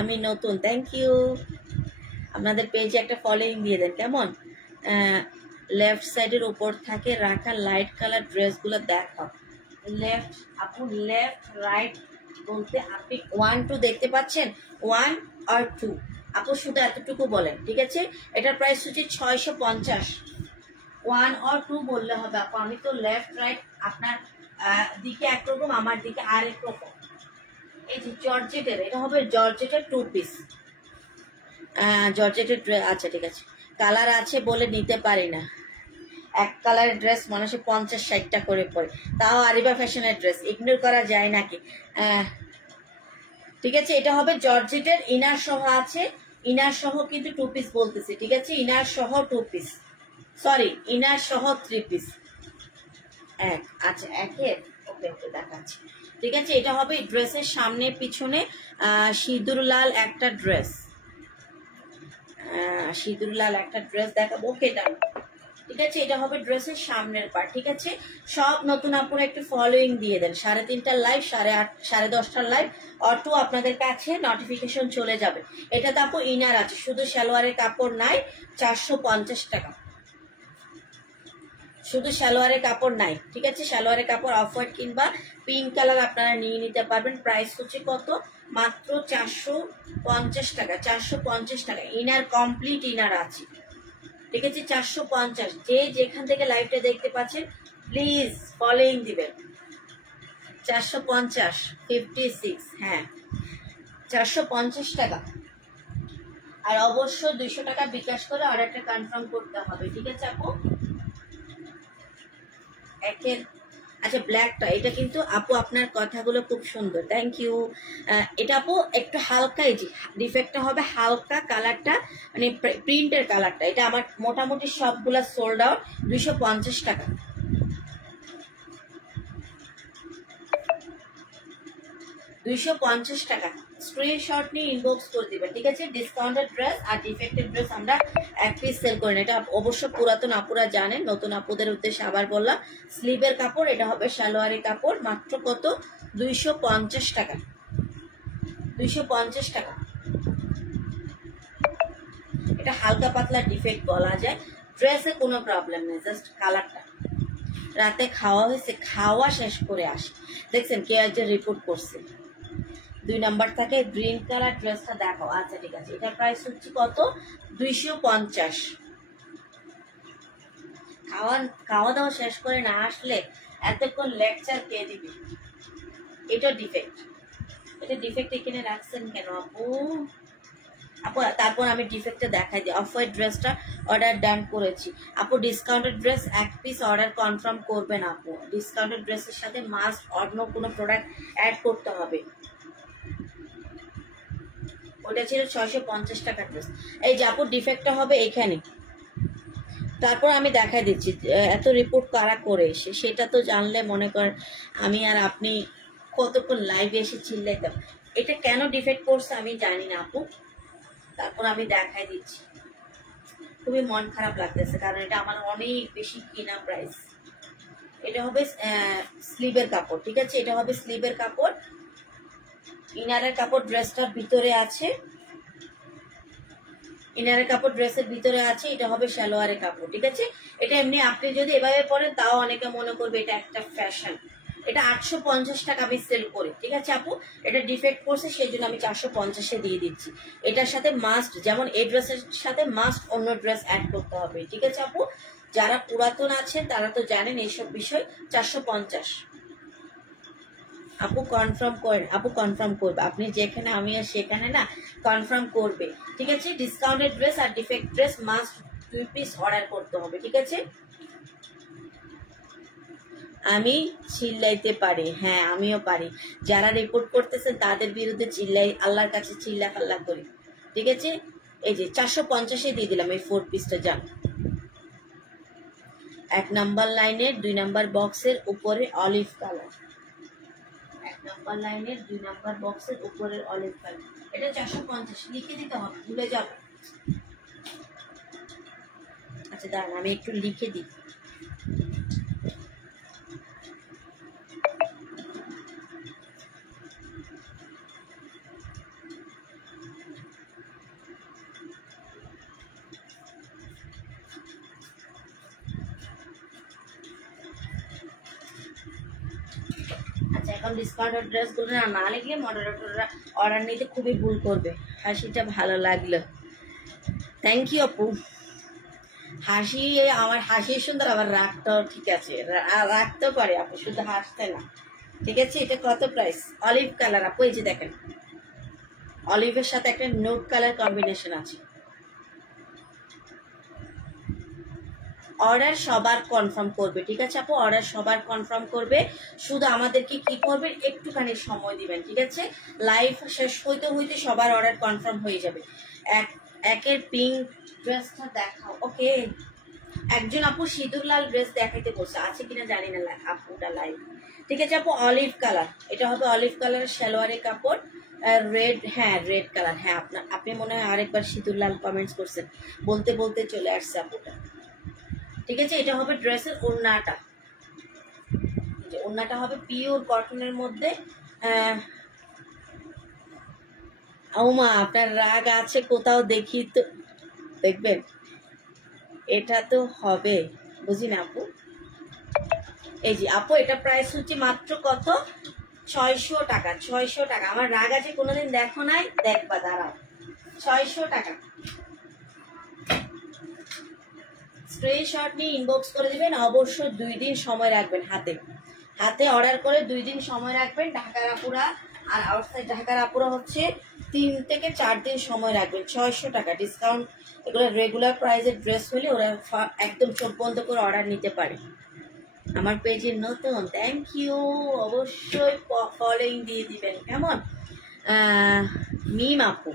আমি নতুন, থ্যাংক ইউ। আপনাদের পেজে একটা ফলোইং দিয়ে দেন কেমন। লেফট সাইডের উপর থাকে রাখা লাইট কালার ড্রেসগুলো দেখাও। লেফট আপু, লেফট রাইট বলতে আপনি 1 2 দেখতে পাচ্ছেন, 1 আর 2 আপু, শুধু এতটুকু বলেন। ঠিক আছে, এটার প্রাইস হচ্ছে 650। 1 আর 2 বললে হবে আপু, আমি তো লেফট রাইট আপনার দিকে একরকম, আমার দিকে আরেক রকম। এই যে জর্জেটের, এটা হবে জর্জেটের 2 পিস। জর্জেটের ড্রেস, আচ্ছা ঠিক আছে। কালার আছে বলে নিতে পারি না, এক কালারের ড্রেস মানুষে 50-60টা করে পরে, তাও আরিবা ফ্যাশনের ড্রেস, ইগনোর করা যায় নাকি? ঠিক আছে, এটা হবে জর্জেটের, ইনার সহ আছে, ইনার সহ কিন্তু 2 পিস বলতেছি। ঠিক আছে, ইনার সহ 2 পিস, সরি ইনার সহ 3 পিস। আচ্ছা, একের, ওকে ওকে দেখাচ্ছি। ঠিক আছে, এটা হবে ড্রেসের সামনে পিছনে সিঁদুর লাল একটা ড্রেস, সিঁদুর লাল একটা ড্রেস দেখাবো, ওকে ডান। ঠিক আছে, এটা হবে ড্রেসের সামনের পার্ট। ঠিক আছে, সব নতুন আপুরা একটু ফলোইং দিয়ে দেন। 3:30টার লাইভ, 8:30, 10:30টার লাইভ, অটো আপনাদের কাছে নোটিফিকেশন চলে যাবে। এটা তো আপু ইনার আছে, শুধু সালোয়ারের কাপড় নাই, 450 টাকা। শুধু সালোয়ারের কাপড় নাই। ঠিক আছে, সালোয়ারের কাপড় অফ হোয়াইট কিংবা পিঙ্ক কালার আপনারা নিয়ে নিতে পারবেন। প্রাইস হচ্ছে কত? মাত্র 450 টাকা। 450 টাকা, ইনার কমপ্লিট ইনার আছে। ঠিক আছে, 450। যে যেখান থেকে লাইভটা দেখতে পাচ্ছেন প্লিজ ফলোইং দিবেন। 450, 56, হ্যাঁ 450 টাকা। আর অবশ্যই 200 টাকা বিকাশ করে অর্ডারটা কনফার্ম করতে হবে। ঠিক আছে আপু, একের, আচ্ছা ব্ল্যাকটা, এটা কিন্তু আপু আপনার কথাগুলো খুব সুন্দর, থ্যাংক ইউ। এটা আপু একটু হালকা, এই যে ডিফেক্টটা হবে হালকা কালারটা, মানে প্রিন্টের কালারটা। এটা আমার মোটামুটি সবগুলা সোল্ড আউট, 250 টাকা। 250 টাকা, স্ক্রিনশট নিয়ে ইনবক্স করে দিবেন। ঠিক আছে, ডিসকাউন্টেড ড্রেস আর ডিফেক্টেড ড্রেস আমরা এক পিস সেল করি না, এটা অবশ্য পুরাতন আপুরা জানেন, নতুন আপুদের উদ্দেশ্যে আবার বললাম। স্লিভের কাপড়, এটা হবে সালোয়ারের কাপড়, মাত্র কত? 250 টাকা। 250 টাকা। এটা হালকা পাতলা ডিফেক্ট বলা যায়, ড্রেসে কোনো প্রবলেম নেই, জাস্ট কালারটা। রাতে খাওয়া হয়েছে, খাওয়া শেষ করে আসি, দেখছেন কে একজন রিপোর্ট করছে। 2 নাম্বার থাকে গ্রিন কালার ড্রেসটা দেখো। আচ্ছা ঠিক আছে, এটার প্রাইস হচ্ছে কত? 250। খাওয়া দাওয়া শেষ করে না আসলে এতক্ষণ লেকচার কে দিবি? এটা ডিফেক্ট, এটা ডিফেক্ট এখানে রাখছেন কেন আপু? আপু তারপর আমি ডিফেক্টটা দেখাই দিই। অফ হোয়াইট ড্রেসটা অর্ডার ডান করেছি আপু। ডিসকাউন্টেড ড্রেস এক পিস অর্ডার কনফার্ম করবেন আপু। ডিসকাউন্টেড ড্রেসের সাথে মাস্ট অন্য কোনো প্রোডাক্ট অ্যাড করতে হবে। ওটা ছিল 650 টাকার ড্রেস। এই যে আপু ডিফেক্টটা হবে এখানে। তারপর আমি দেখাই দিচ্ছি এত রিপোর্ট কারা করে এসে, সেটা তো জানলে মনে করেন আমি আর আপনি কতক্ষণ লাইভে এসে চিল্লাইতাম। এটা কেন ডিফেক্ট করছে আমি জানি না আপু। তারপর আমি দেখাই দিচ্ছি। খুবই মন খারাপ লাগতেছে কারণ এটা আমার অনেক বেশি কিনা প্রাইস। এটা হবে স্লিভের কাপড়, ঠিক আছে? এটা হবে স্লিভের কাপড়, ইনারের কাপড় ড্রেসটার ভিতরে আছে, ইনারের কাপড় ড্রেসের ভিতরে আছে। এটা হবে সালোয়ারের কাপড়, ঠিক আছে? এটা এমনি আপনি যদি এভাবে পরেন তাও অনেকে মনে করবে এটা একটা ফ্যাশন। এটা 850 টাকা আমি সেল করি, ঠিক আছে আপু? এটা ডিফেক্ট করছে সেই জন্য আমি 450-এ দিয়ে দিচ্ছি। এটার সাথে মাস্ট, যেমন এই ড্রেসের সাথে মাস্ট অন্য ড্রেস অ্যাড করতে হবে, ঠিক আছে আপু? যারা পুরাতন আছেন তারা তো জানেন এইসব বিষয়। 450 আপু কনফার্ম করেন, আপু কনফার্ম করবে। আপনি যেখানে আমি আর সেখানে না, কনফার্ম করবে, ঠিক আছে? ডিসকাউন্টেড ড্রেস আর defect dress must 2 piece order করতে হবে, ঠিক আছে? আমি চিল্লাইতে পারি, হ্যাঁ আমিও পারি। যারা রিপোর্ট করতেছেন তাদের বিরুদ্ধে চিল্লাই, আল্লাহর কাছে চিল্লা ফাল্লা করি, ঠিক আছে? এই যে 450-এ দিয়ে দিলাম এই 4 পিসটা। যান 1 নাম্বার লাইনের 2 নাম্বার বক্সের উপরে অলিভ কালার, 1 নাম্বার লাইনের 2 নাম্বার বক্সের উপরের অলিভ কালার। এটা 450 লিখে দিতে হবে, ভুলে যাবো। আচ্ছা দাঁড়ান আমি একটু লিখে দিই। আচ্ছা এখন ডিসকাউন্টেড ড্রেসগুলো না লিখলে মডারেটররা অর্ডার নিতে খুবই ভুল করবে। হাসিটা ভালো লাগলো, থ্যাংক ইউ আপু। হাসি, আমার হাসি সুন্দর, আবার রাগটাও ঠিক আছে, রাগতেও পারে আপু, শুধু হাসতে না, ঠিক আছে? এটা কত প্রাইস? অলিভ কালার আপু, এই যে দেখেন অলিভের সাথে একটা নোট কালার কম্বিনেশন আছে। অর্ডার সবার কনফার্ম করবে, ঠিক আছে আপু? অর্ডার সবার কনফার্ম করবে। শুধু আমাদেরকে কি করবেন, একটুখানি সময় দিবেন, ঠিক আছে? লাইভ শেষ হইতে হইতে সবার অর্ডার কনফার্ম হয়ে যাবে। একের পিঙ্ক ড্রেসটা দেখাও, ওকে? একজন আপু সিঁদুর লাল ড্রেস দেখাইতে বলছে, আছে কিনা জানি না আপুটা লাইভ, ঠিক আছে আপু? অলিভ কালার, এটা হবে অলিভ কালারের সালোয়ারের কাপড়। রেড, হ্যাঁ রেড কালার, হ্যাঁ আপনি মনে হয় আরেকবার সিঁদুর লাল কমেন্টস করছেন, বলতে বলতে চলে আসছে আপুটা, ঠিক আছে? এটা হবে ড্রেসের ওড়নাটা, যে ওড়নাটা হবে পিওর কটনের মধ্যে। মা আপনার রাগ আছে কোথাও দেখি তো, দেখবেন এটা তো হবে, বুঝি না আপু। এই যে আপু এটা প্রাইস হচ্ছে মাত্র কত? 600 টাকা, 600 টাকা। আমার রাগ আছে কোনোদিন দেখো নাই, দেখবা দাঁড়াও। 600 টাকা। স্ক্রিনশট নিয়ে ইনবক্স করে দিবেন, অবশ্যই 2 দিন সময় রাখবেন হাতে, হাতে অর্ডার করে 2 দিন সময় রাখবেন। ঢাকার আপুরা আর আউটসাইড ঢাকার আপুরা হচ্ছে 3 থেকে 4 দিন সময় রাখবেন। 600 টাকা ডিসকাউন্ট। এগুলো রেগুলার প্রাইসের ড্রেস হলে ওরা একদম চোখ বন্ধ করে অর্ডার নিতে পারে। আমার পেজে নতুন, থ্যাংক ইউ। অবশ্যই ফলোইং দিয়ে দিবেন, কেমন? মিম আপু,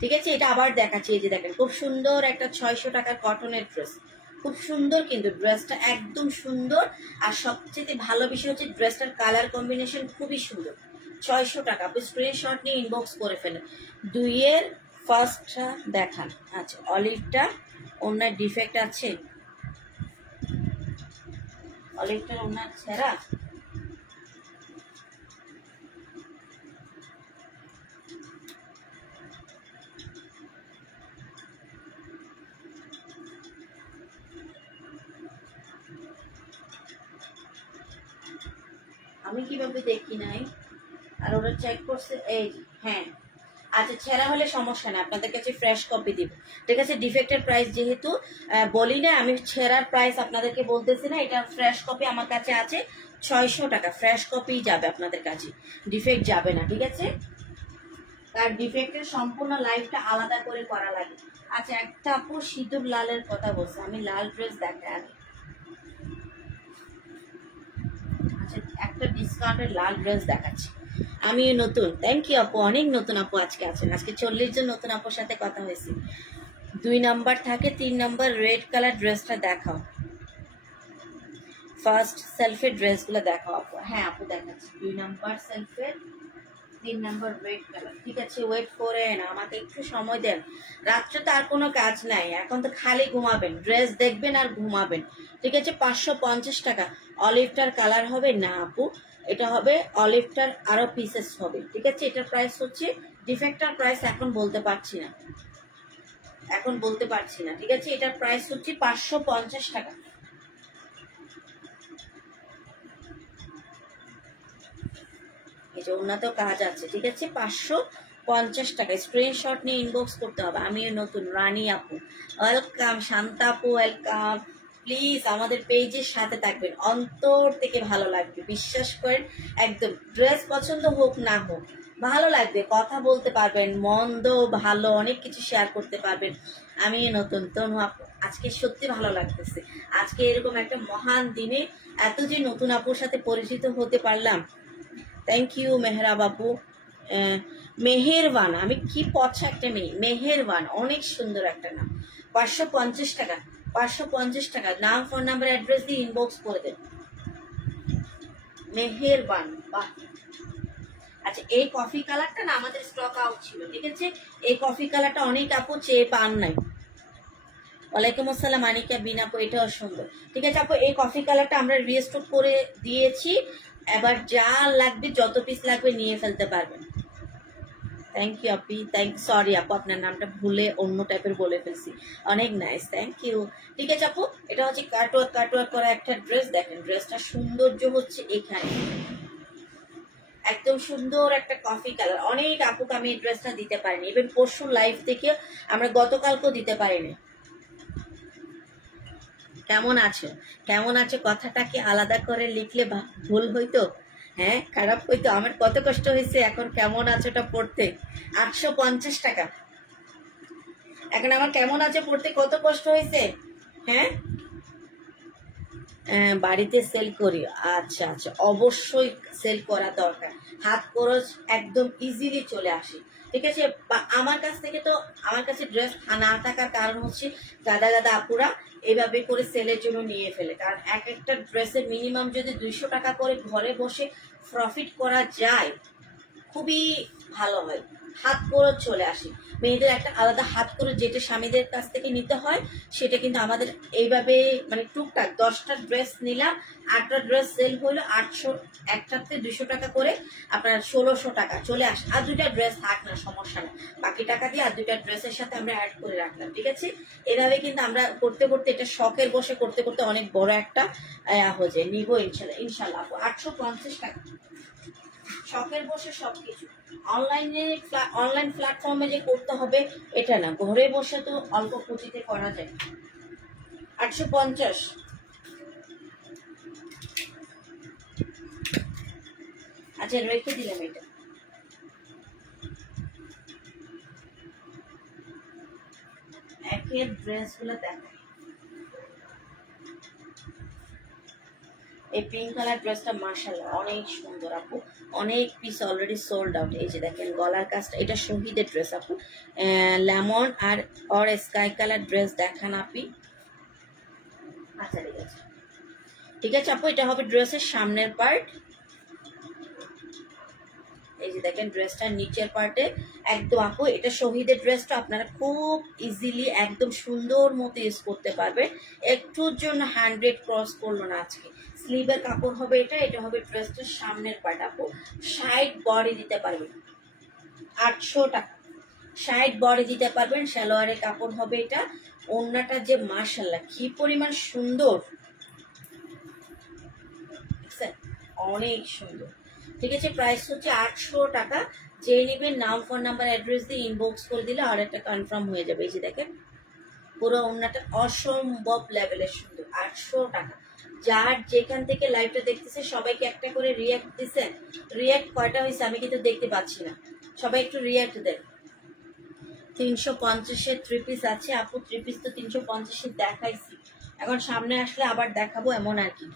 ঠিক আছে? এটা আবার দেখাচ্ছি, এই যে দেখেন খুব সুন্দর একটা 600 টাকার কটনের ড্রেস, খুব সুন্দর কিন্তু ড্রেসটা একদম সুন্দর। আর সবচেয়ে ভালো বিষয় হচ্ছে ড্রেসটার কালার কম্বিনেশন খুবই সুন্দর। 600 টাকা। আপনি স্ক্রিনশট নিয়ে ইনবক্স করে ফেলেন। 2-এর ফার্স্টটা দেখান। আচ্ছা অলিভটা, ওনার ডিফেক্ট আছে, অলিভটার ওনার ছেঁড়া। আমি কিভাবে দেখি নাই, আর ওরা চেক করছে, এই হ্যাঁ। আচ্ছা ছেঁড়া হলে সমস্যা নেই, আপনাদের কাছে ফ্রেশ কপি দিব, ঠিক আছে? ডিফেক্টের প্রাইস যেহেতু বলি না, আমি ছেঁড়ার প্রাইস আপনাদেরকে বলতেছি না। এটা ফ্রেশ কপি আমার কাছে আছে 600 টাকা, ফ্রেশ কপি যাবে আপনাদের কাছে, ডিফেক্ট যাবে না, ঠিক আছে? তার ডিফেক্টের সম্পূর্ণ লাইফটা আলাদা করে করা লাগে। আচ্ছা, একটা আপু সিঁদুর লালের কথা বলছে, আমি লাল ড্রেস দেখাই আগে। আচ্ছা, একটা ডিসকাউন্টের লাল ড্রেস দেখাচ্ছি আমি, নতুন। থ্যাংক ইউ আপু, অনেক নতুন আপু আজকে আছেন। আজকে 40 জন নতুন আপুর সাথে কথা হয়েছে। 2 নাম্বার থাকে, 3 নাম্বার রেড কালার ড্রেসটা দেখাও। ফার্স্ট সেলফের ড্রেসগুলো দেখাও আপু। হ্যাঁ আপু দেখাচ্ছি। 2 নাম্বার সেলফের, 3 নাম্বার রেড কালার। ঠিক আছে, ওয়েট করেন, আমাকে একটু সময় দেন। রাত্রে তো আর কোনো কাজ নাই, এখন তো খালি ঘুমাবেন, ড্রেস দেখবেন আর ঘুমাবেন। ঠিক আছে, 550 টাকা। অলিভটার কালার হবে না আপু, এটা হবে অলিভটার আরো পিসেস হবে। ঠিক আছে, এটার প্রাইস হচ্ছে, ডিফেক্টার প্রাইস এখন বলতে পারছি না, এখন বলতে পারছি না। ঠিক আছে, এটার প্রাইস হচ্ছে 550 টাকা। এই যে ওনাতেও কাজ আছে। ঠিক আছে, 550 টাকা। স্ক্রিনশট নিয়ে ইনবক্স করতে হবে। আমিও নতুন, রানী আপু ওয়েলকাম, শান্তা আপু ওয়েলকাম। প্লিজ আমাদের পেজের সাথে থাকবেন, অন্তর থেকে ভালো লাগবে, বিশ্বাস করেন। একদম ড্রেস পছন্দ হোক না হোক ভালো লাগবে, কথা বলতে পারবেন, মন্দ ভালো অনেক কিছু শেয়ার করতে পারবেন। আমি নতুন তনু আপু, আজকে সত্যি ভালো লাগতেছে। আজকে এরকম একটা মহান দিনে এত যে নতুন আপুর সাথে পরিচিত হতে পারলাম। থ্যাংক ইউ মেহরা বাবু। মেহেরবান, আমি কি পছা একটা মেয়ে, মেহেরবান, অনেক সুন্দর একটা নাম। 550 টাকা, 550 টাকা। নাম, ফোন নাম্বার, অ্যাড্রেস দিয়ে ইনবক্স করে দেন। মেহেরবান, বাহ। আচ্ছা, এই কফি কালারটা না আমাদের স্টক আউট ছিল। ঠিক আছে, এই কফি কালারটা অনেক আপু চেয়ে পান নাই। ওয়ালাইকুম আসসালাম আনিকা বিন আপু, এটাও সুন্দর। ঠিক আছে আপু, এই কফি কালারটা আমরা রিস্টক করে দিয়েছি। এবার যা লাগবে, যত পিস লাগবে নিয়ে ফেলতে পারবেন। থ্যাংক ইউ আপি, সরি আপু, আপনার নামটা ভুলে অন্য টাইপের বলে ফেলছি। অনেক নাইস, থ্যাংক ইউ। ঠিক আছে আপু, এটা হচ্ছে কাটওয়ার্ক কাটওয়ার্ক করা একটা ড্রেস। দেখেন ড্রেসটা সৌন্দর্য হচ্ছে এখানে, একদম সুন্দর একটা কফি কালার। অনেক আপুকে আমি এই ড্রেসটা দিতে পারিনি, ইভেন পরশু লাইভ থেকে আমরা গতকালকেও দিতে পারিনি। কেমন আছো, কেমন আছো কথাটাকে আলাদা করে লিখলে ভুল হইতো, হ্যাঁ খারাপ হইতো। আমার কত কষ্ট হয়েছে এখন কেমন আছোটা পড়তে। 850 টাকা। এখন আমার কেমন আছে পড়তে কত কষ্ট হয়েছে। হ্যাঁ, বাড়িতে সেল করি। আচ্ছা আচ্ছা, অবশ্যই সেল করা দরকার, হাত খরচ একদম ইজিলি চলে আসে। ঠিক আছে, আমার কাছ থেকে তো, আমার কাছে ড্রেস না থাকার কারণ হচ্ছে দাদা দাদা আপুরা এইভাবে করে সেলের জন্য নিয়ে ফেলে। কারণ এক একটা ড্রেসের মিনিমাম যদি 200 টাকা করে ঘরে বসে প্রফিট করা যায়, খুবই ভালো হয়, হাত খরচ চলে আসে। মেয়েদের একটা আলাদা হাত খরচ যেটা স্বামীদের কাছ থেকে নিতে হয়, সেটা কিন্তু আমাদের এইভাবে মানে টুকটাক 10টা ড্রেস নিলাম, 8টা ড্রেস সেল হইলো 800, একটাতে 200 টাকা করে, আপনার 1600 টাকা চলে আসে। আর 2টা ড্রেস থাক না, সমস্যা নেই, বাকি টাকা দিয়ে আর 2টা ড্রেসের সাথে আমরা অ্যাড করে রাখলাম। ঠিক আছে, এভাবে কিন্তু আমরা করতে করতে, এটা শখের বসে করতে করতে অনেক বড় একটা হয়ে যায়। নিবো ইনশাল্লাহ, ইনশাল্লাহ। 850 টাকা, শখের বসে সবকিছু। অনলাইন প্ল্যাটফর্মে যে করতে হবে এটা না, ঘরে বসে তো অল্প পুঁজিতে করা যায়। 850। আচ্ছা, রেখে দিলাম এটা। একের ড্রেসগুলো দেখো, এই পিঙ্ক কালার ড্রেসটা মাশাআল্লাহ অনেক সুন্দর আপু, অনেক পিস অলরেডি সোল্ড আউট। এই যে দেখেন গলার কাজটা, এটা শহীদের ড্রেস আপু। লেমন আর স্কাই কালার ড্রেস দেখান আপি। আচ্ছা ঠিক আছে, ঠিক আছে আপু, এটা হবে ড্রেসের সামনের পার্ট। এই যে দেখেন ড্রেসটার নিচের পার্টে একদম আপু, এটা শহীদের ড্রেসটা আপনারা খুব ইজিলি একদম সুন্দর মতো ইউজ করতে পারবেন। একটুর জন্য 100 ক্রস করলো না আজকে। স্লিভের কাপড় হবে এটা, এটা হবে ড্রেসটার সামনের পার্ট আপু। 60 বডি দিতে পারবেন, 800 টাকা। 60 বডি দিতে পারবেন, সালোয়ারের কাপড় হবে এটা। ওড়নাটা যে মাশাআল্লাহ কি পরিমাণ সুন্দর, অনেক সুন্দর। ঠিক আছে, প্রাইস হচ্ছে 800 টাকা। যে নেবেন নাম, ফোন নাম্বার, অ্যাড্রেস দিয়ে ইনবক্স করে দিলে আর একটা কনফার্ম হয়ে যাবে। এই যে দেখেন পুরো ওড়নাটা অসম্ভব লেভেলের সুন্দর, 800 টাকা। যার যেখান থেকে লাইভটা দেখতেছে সবাইকে একটা করে রিয়াক্ট দিচ্ছেন। রিয়াক্ট কয়টা হয়েছে আমি কিন্তু দেখতে পাচ্ছি না। সবাই একটু রিয়াক্ট দেন। 350-এর 3 পিস আছে আপু। 3 পিস তো 350-এর দেখাইছি, এখন সামনে আসলে আবার দেখাবো এমন আর কি।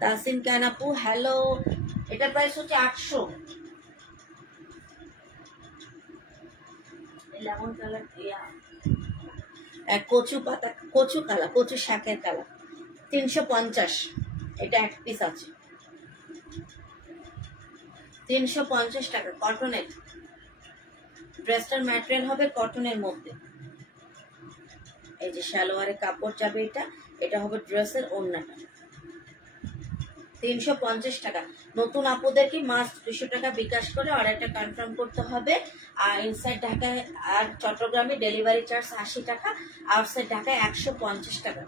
তাসিন খান আপু হ্যালো, এটা প্রাইস হচ্ছে 800। লেমন কালার, কচু পাতা, কচু কালার, কচু শাকের কালার, 350। এটা এক পিস আছে, 350 টাকা। কটনের ড্রেসটার ম্যাটেরিয়াল হবে কটনের মধ্যে। এই যে সালোয়ারের কাপড় যাবে এটা, এটা হবে ড্রেসের ওড়নাটা। 350 টাকা। নতুন আপুদের কি মাস্ট 200 টাকা বিকাশ করে অর্ডারটা কনফার্ম করতে হবে। আর ইনসাইড ঢাকায় আর চট্টগ্রামে ডেলিভারি চার্জ 80 টাকা, আউটসাইড ঢাকায় 150 টাকা।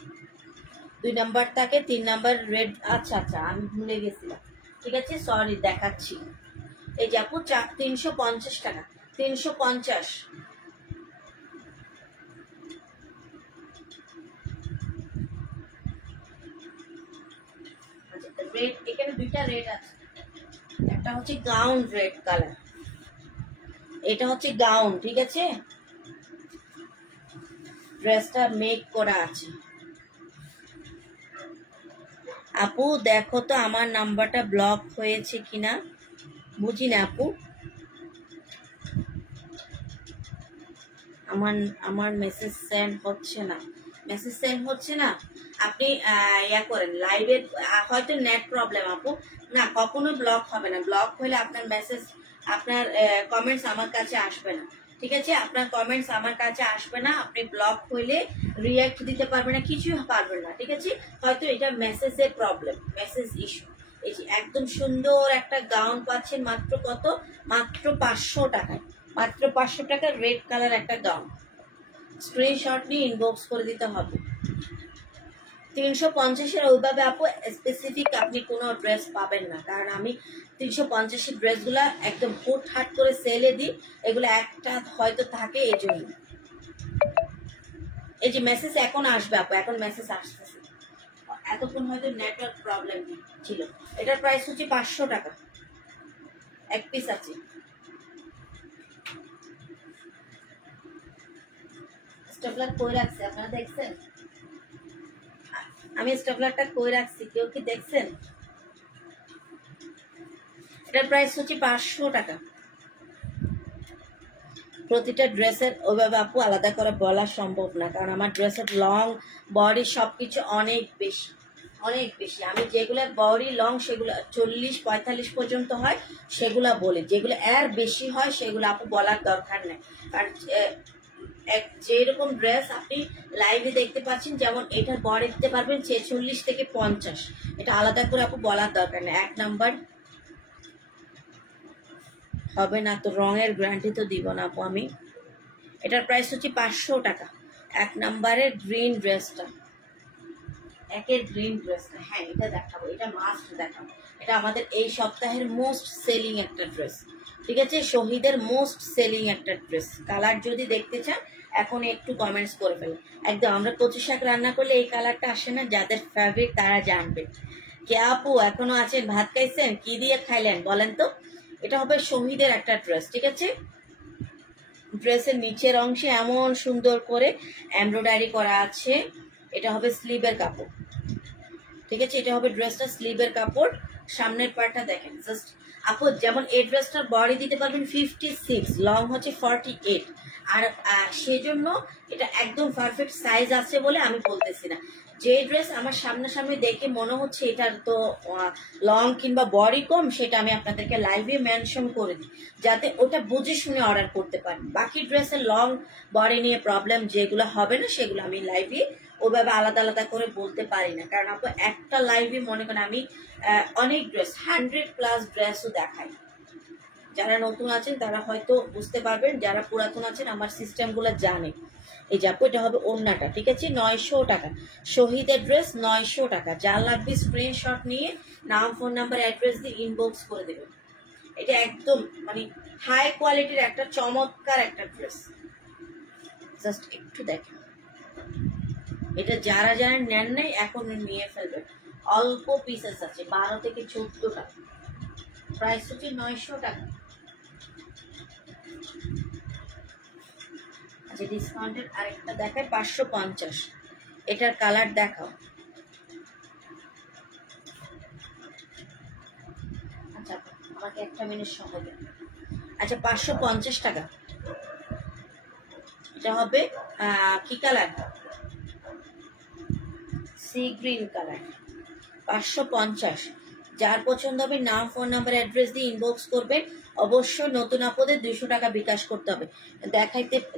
2 নাম্বার থাকে, 3 নাম্বার রেড। আচ্ছা আচ্ছা, আমি ভুলে গেছিলাম, ঠিক আছে সরি, দেখাচ্ছি। এই যে আপু 350 টাকা, 350। রেড, এখানে দুইটা রেড আছে, একটা হচ্ছে গাউন রেড কালার, এটা হচ্ছে গাউন, ঠিক আছে। ড্রেসটা মেক করা আছে। আপু দেখো তো আমার নাম্বারটা ব্লক হয়েছে কিনা, বুঝি না আপু। আমার আমার মেসেজ সেন্ড হচ্ছে না, মেসেজ সেন্ড হচ্ছে না। আপনি ইয়া করেন লাইভে, হয়তো নেট প্রবলেম আপু। না, কখনো ব্লক হবে না। ব্লক হলে আপনার মেসেজ, আপনার কমেন্টস আমার কাছে আসবে না, ঠিক আছে। আপনার কমেন্টস আমার কাছে আসবে না, আপনি ব্লক হইলে রিয়াক্ট দিতে পারবেন না, কিছুই পারবেন না, ঠিক আছে। হয়তো এটা মেসেজের প্রবলেম, মেসেজ ইস্যু। এই যে একদম সুন্দর একটা গাউন পাচ্ছেন মাত্র কত, মাত্র 500 টাকায়, মাত্র 500 টাকা রেড কালার একটা গাউন। স্ক্রিনশট নিয়ে ইনবক্স করে দিতে হবে। 350-এর ওইভাবে আপু স্পেসিফিক আপনি কোনো ড্রেস পাবেন না, কারণ আমি 350-এর ড্রেসগুলা একদম হুট হাট করে সেলে দিই, এগুলো একটা হয়তো থাকে এই জন্য। এই যে মেসেজ এখন আসবে আপু, এখন মেসেজ আসতেছে, এতক্ষণ হয়তো নেটওয়ার্ক প্রবলেম ছিল। এটার প্রাইস হচ্ছে 500 টাকা, এক পিস আছে। স্টেপলার কই রাখছে আপনারা দেখছেন? আমি স্টেপলারটা কই রাখছি, কেউ কি দেখছেন? এটার প্রাইস হচ্ছে 500 টাকা। প্রতিটা ড্রেসের ওইভাবে আপু আলাদা করে বলা সম্ভব না, কারণ আমার ড্রেসের লং বডি সব কিছু অনেক বেশি, অনেক বেশি। আমি যেগুলো বডি লং সেগুলো 40-45 পর্যন্ত হয় সেগুলো বলি, যেগুলো এর বেশি হয় সেগুলো আপু বলার দরকার নেই। কারণ যেরকম ড্রেস আপনি লাইভে দেখতে পাচ্ছেন, যেমন এটার বডি দিতে পারবেন 46 থেকে 50, এটা আলাদা করে আপু বলার দরকার নেই। 1 নাম্বার হবে না তো রঙের গ্যারান্টি তো দিব না আপু আমি। এটার প্রাইস হচ্ছে 500 টাকা। 1 নাম্বারের গ্রিন ড্রেসটা, একের গ্রিন ড্রেসটা, হ্যাঁ এটা দেখাবো, এটা মাস্ট দেখাবো। এটা আমাদের এই সপ্তাহের মোস্ট সেলিং একটা ড্রেস, ঠিক আছে। শহীদের মোস্ট সেলিং একটা ড্রেস। কালার যদি দেখতে চান এখন একটু কমেন্টস করে ফেলেন। একদম আমরা কচু শাক রান্না করলে এই কালারটা আসে না, যাদের ফেভারিট তারা জানবে। কে আপু এখনো আছেন, ভাত খাইছেন, কি দিয়ে খাইলেন বলেন তো। এটা হবে শহীদের একটা ড্রেস, ঠিক আছে। ড্রেসের নিচের অংশে এমন সুন্দর করে এমব্রয়ডারি করা আছে, এটা হবে স্লিভের কাপড়, ঠিক আছে। এটা হবে ড্রেসটা স্লিভের কাপড়। সামনের পার্টটা দেখেন জাস্ট আপু, যেমন এই ড্রেসটার বডি দিতে পারবেন 56, লং হচ্ছে 48। আর সেজন্য এটা একদম পারফেক্ট সাইজ আছে বলে আমি বলতেছি না। যে ড্রেস আমার সামনাসামনি দেখে মনে হচ্ছে এটার তো লং কিংবা বডি কম, সেটা আমি আপনাদেরকে লাইভে মেনশন করে দিই, যাতে ওটা বুঝে শুনে অর্ডার করতে পারেন। বাকি ড্রেসের লং বডি নিয়ে প্রবলেম যেগুলো হবে না, সেগুলো আমি লাইভে ওইভাবে আলাদা আলাদা করে বলতে পারি না, কারণ আপু একটা লাইভে মনে করেন আমি অনেক ড্রেস 100+ ড্রেসও দেখাই। যারা নতুন আছেন তারা হয়তো বুঝতে পারবেন, যারা পুরাতন আছেন আমার সিস্টেমগুলো জানে। এই যে আপু এটা হবে ওড়নাটা, ঠিক আছে। 900 টাকা শহীদের ড্রেস, 900 টাকা। যা লাগবে স্ক্রিনশট নিয়ে নাম, ফোন নাম্বার, অ্যাড্রেস দিয়ে ইনবক্স করে দেবেন। এটা একদম মানে হাই কোয়ালিটির একটা চমৎকার একটা ড্রেস, জাস্ট একটু দেখেন। এটা যারা যারা নেন নাই এখন নিয়ে ফেলবেন, অল্প পিসেস আছে, 12 থেকে 14টা। প্রাইস হচ্ছে 900 টাকা। যে ডিসকাউন্টের আরেকটা দেখায় 550, এটার কালার দেখাও। আচ্ছা আমাকে একটা মিনিট সময় দেন। আচ্ছা 550 টাকা, এটা হবে কি কালার, সি গ্রিন কালার, 550। যার পছন্দ হবে নাম ফোন নাম্বার অ্যাড্রেস দিয়ে ইনবক্স করবেন। অবশ্যই নতুন আপদে 200 টাকা বিকাশ করতে হবে।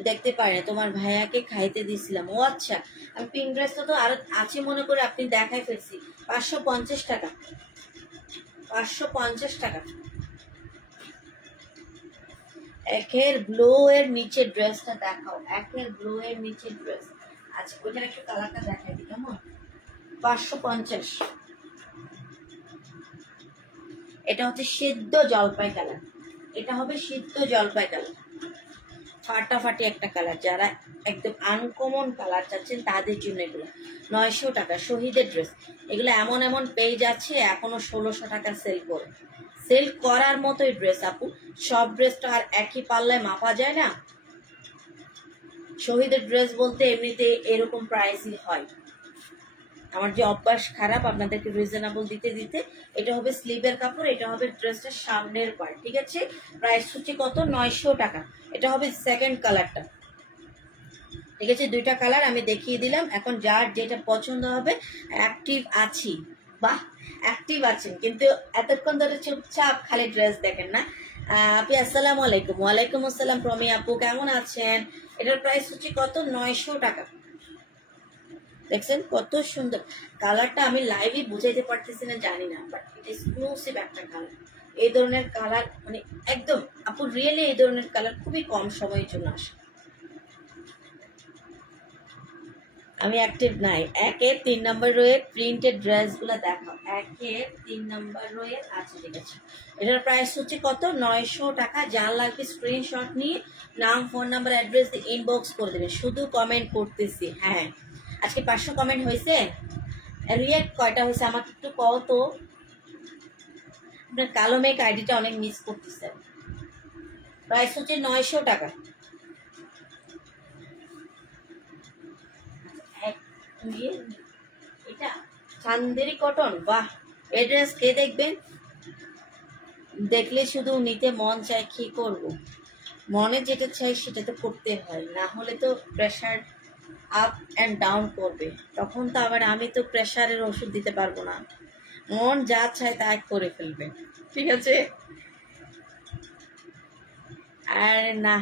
দেখতে পারে তোমার ভাইয়াকে খাইতে দিছিলাম। ও আচ্ছা, আমি পিঙ্ক ড্রেসটা তো আরো আছে মনে করে আপনি দেখাই ফেলছি। 550 টাকা, 550 টাকা। একের ব্লু এর নিচে ড্রেসটা দেখাও, একের ব্লু এর নিচে ড্রেস। আচ্ছা ওইটার একটু কালারটা দেখাই দিই কেমন। 550। এটা হচ্ছে সিদ্ধ জলপাই কালার, এটা হবে সিদ্ধ জলপাই কালার, ফাটাফাটি একটা কালার। যারা একদম আনকমন কালার চাচ্ছেন তাদের জন্য এগুলো। 900 টাকা শহীদের ড্রেস। এগুলো এমন এমন পেজ আছে এখনো 1600 টাকা সেল করার মতোই ড্রেস আপু। সব ড্রেস তো আর একই পাল্লায় মাপা যায় না। শহীদের ড্রেস বলতে এমনিতে এরকম প্রাইসই হয়। আমার যে অভ্যাস খারাপ আপনাদেরকে রিজনেবল দিতে দিতে। এটা হবে স্লিভের কাপড়, এটা হবে ড্রেসটার সামনের পার্ট, ঠিক আছে। প্রাইস হচ্ছে কত, 900 টাকা। এটা হবে সেকেন্ড কালারটা, ঠিক আছে। দুইটা কালার আমি দেখিয়ে দিলাম। এখন যার যেটা পছন্দ হবে। অ্যাক্টিভ আছি, বাহ অ্যাক্টিভ আছেন, কিন্তু এতক্ষণ ধরে চুপচাপ খালি ড্রেস দেখেন না। আপনি আসসালামু আলাইকুম। ওয়ালাইকুম আসসালাম প্রমি আপু, কেমন আছেন। এটার প্রাইস হচ্ছে কত, 900 টাকা। দেখছেন কত সুন্দর কালারটা, আমি লাইভে বুঝাইতে পারতেছি না জানি না, বাট এটা এক্সক্লুসিভ একটা কালার। এই ধরনের কালার মানে একদম আপু রিয়েলি এই ধরনের কালার খুবই কম সময়ের জন্য আসে। আমি অ্যাক্টিভ নাই। 1-3 নম্বর রোয়ের প্রিন্টেড ড্রেসগুলো দেখাও। 1-3 নম্বর রোয়ের আছে, ঠিক আছে। এটার প্রাইস হচ্ছে কত, 900 টাকা। যার লাগবে স্ক্রিনশট নিয়ে নাম ফোন নাম্বার অ্যাড্রেস দিয়ে ইনবক্স করে দেবে। শুধু কমেন্ট করতেছি। হ্যাঁ আজকে 500 কমেন্ট হয়েছে। রিয়েক্ট কয়টা হয়েছে আমাকে একটু কও তো। আপনার কালো মেক আইডিটা অনেক মিস করতেছে। প্রাইস হচ্ছে 900 টাকা। এটা চান্দেরি কটন, বাহ। এই ড্রেস কে দেখবেন, দেখলে শুধু নিতে মন চায়, কি করব। মনে যেটা চাই সেটা তো করতে হয়, না হলে তো প্রেশার আপ অ্যান্ড ডাউন করবে। তখন তো আবার আমি তো প্রেশারের ওষুধ দিতে পারবো না। মন যা চায় তা করে ফেলবে, ঠিক আছে। আর না,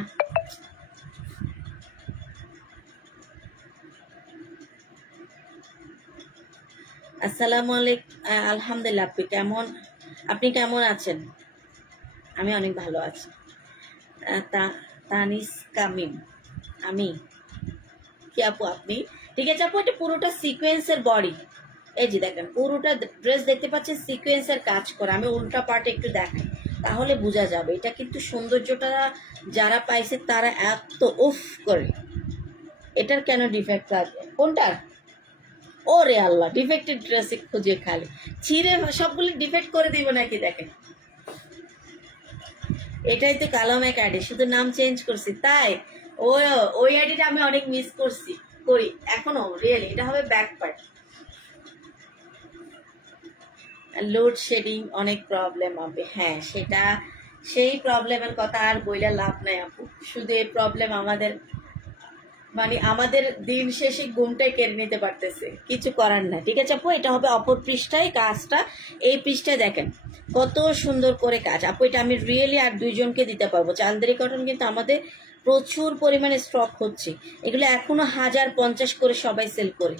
আসসালামু আলাইকুম। আলহামদুলিল্লাহ। আপনি কেমন আছেন। আমি অনেক ভালো আছি। তানিস কামিম, আমি কি আপু আপনি, ঠিক আছে আপু। এটা পুরোটা সিকোয়েন্সের বডি। এই যে দেখেন পুরোটা ড্রেস দেখতে পাচ্ছেন সিকোয়েন্সের কাজ করা। আমি উল্টা পার্টে একটু দেখাই তাহলে বোঝা যাবে। এটা কিন্তু সৌন্দর্যটা যারা পাইছে তারা এত উফ করে। এটার কেন ডিফেক্ট আছে কোনটার, ওরে আল্লাহ, ডিফেক্টেড ড্রেসে খুঁজে খালি ছিঁড়ে সবগুলো ডিফেক্ট করে দিব নাকি। দেখেন এটাই তো কালো ম্যাক আইডি, শুধু নাম চেঞ্জ করছি তাই। ও ওই আইডিটা আমি অনেক মিস করি এখনো রিয়েলি। এটা হবে ব্যাক পার্ট। লোডশেডিং অনেক প্রবলেম হবে, হ্যাঁ সেটা সেই প্রবলেমের কথা আর বইলে লাভ নাই আপু। শুধু এই প্রবলেম আমাদের মানে আমাদের দিন শেষে ঘুমটাই কেড়ে নিতে পারতেছে, কিছু করার না, ঠিক আছে আপু। এটা হবে অপর পৃষ্ঠায় কাজটা। এই পৃষ্ঠায় দেখেন কত সুন্দর করে কাজ আপু। এটা আমি রিয়েলি আর দুইজনকে দিতে পারবো। চান্দেরি কটন কিন্তু আমাদের প্রচুর পরিমাণে স্টক হচ্ছে। এগুলো এখনো 1050 করে সবাই সেল করে।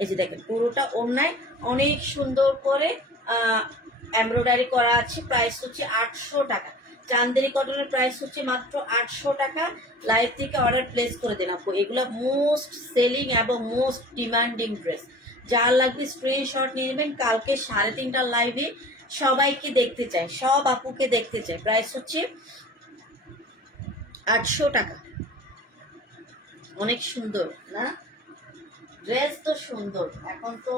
এই যে দেখেন পুরোটা ওড়নায় অনেক সুন্দর করে এমব্রয়ডারি করা আছে। প্রাইস হচ্ছে 800 টাকা। চান্দেরি কটনের প্রাইস হচ্ছে মাত্র 800 টাকা। লাইভ থেকে অর্ডার প্লেস করে দেন আপু। এগুলো মোস্ট সেলিং এবং মোস্ট ডিমান্ডিং ড্রেস। যার লাগবে স্ক্রিনশট নিয়ে নেবেন। কালকে 3:30টার লাইভে সবাইকে দেখতে চাই, সব আপুকে দেখতে চাই। প্রাইস হচ্ছে 800 টাকা। অনেক সুন্দর না ড্রেস, তো সুন্দর। এখন তো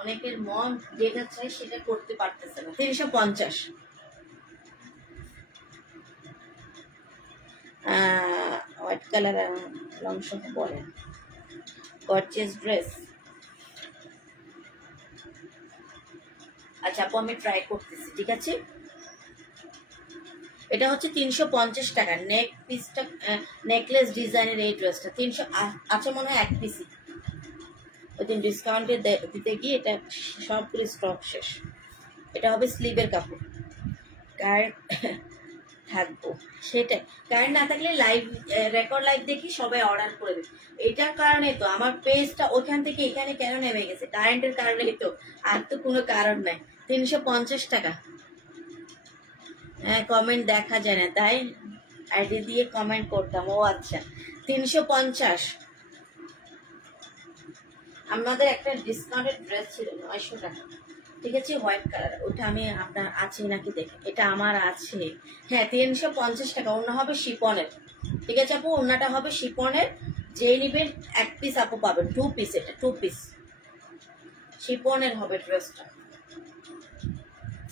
অনেকের মন যেটা চাই সেটা করতে পারতেছে না। 350। ওয়েট কালার অংশ বলেন, গর্জিয়াস ড্রেস। আচ্ছা আপু আমি ট্রাই করতেছি, ঠিক আছে। এটা হচ্ছে 350 টাকা নেক পিসটা, নেকলেস ডিজাইনের এই ড্রেসটা 300। আচ্ছা মনে হয় এক পিসই, ওই দিন ডিসকাউন্টে দিতে গিয়ে এটা সবগুলো স্টক শেষ। এটা হবে স্লিভের কাপড়, কারেন্ট থাকবো সেটাই, কারেন্ট না থাকলে লাইভ রেকর্ড লাইভ দেখি সবাই অর্ডার করে দেবে। এটার কারণে তো আমার পেজটা ওখান থেকে এখানে কেন নেমে গেছে, কারেন্টের কারণেই তো, আর তো কোনো কারণ নাই। 350 টাকা। হ্যাঁ কমেন্ট দেখা যায় না তাই আইডি দিয়ে কমেন্ট করতাম। ও আচ্ছা 350। আমাদের একটা ডিসকাউন্টেড ড্রেস ছিল 900 টাকা, ঠিক আছে, হোয়াইট কালার। ওটা আমি আপনার আছে নাকি দেখে, এটা আমার আছে। হ্যাঁ 350 টাকা। অন্য হবে শিপনের, ঠিক আছে আপু, অন্যটা হবে শিপনের। যে নিবেন এক পিস আপু পাবেন, 2 পিস, এটা 2 পিস শিপনের হবে ড্রেসটা।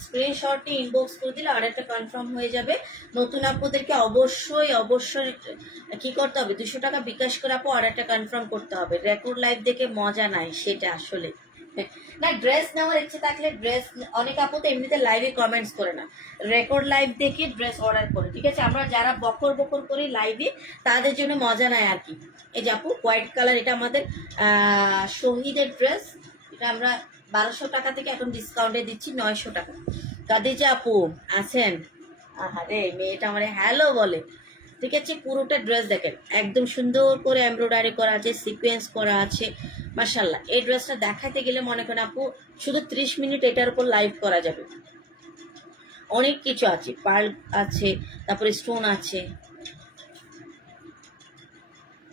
স্ক্রিনশটটি ইনবক্স করে দিলে অর্ডারটা কনফার্ম হয়ে যাবে। নতুন আপুদেরকে অবশ্যই অবশ্যই কি করতে হবে, 200 টাকা বিকাশ করে আপু অর্ডারটা কনফার্ম করতে হবে। রেকর্ড লাইভ দেখে মজা নাই সেটা আসলে না। ড্রেস নেওয়ার ইচ্ছে থাকলে ড্রেস, অনেক আপু তো এমনিতে লাইভে কমেন্টস করে না, রেকর্ড লাইভ দেখে ড্রেস অর্ডার করে, ঠিক আছে। আমরা যারা বকর বকর করি লাইভে তাদের জন্য মজা নাই আর কি। এই যে আপু হোয়াইট কালার, এটা আমাদের শহীদের ড্রেস, এটা আমরা 1200 টাকা থেকে এখন ডিসকাউন্টে দিচ্ছি 900 টাকা। কাদিজা আপু আছেন? আহারে মেয়েটা আমার হ্যালো বলে, ঠিক আছে। পুরোটা ড্রেস দেখেন একদম সুন্দর করে এমব্রয়ডারি করা আছে, সিকোয়েন্স করা আছে, মাশাল্লাহ। এই ড্রেসটা দেখাতে গেলে মনে করেন আপু শুধু 30 মিনিট এটার উপর লাইভ করা যাবে। অনেক কিছু আছে, পার্ল আছে, তারপরে স্টোন আছে,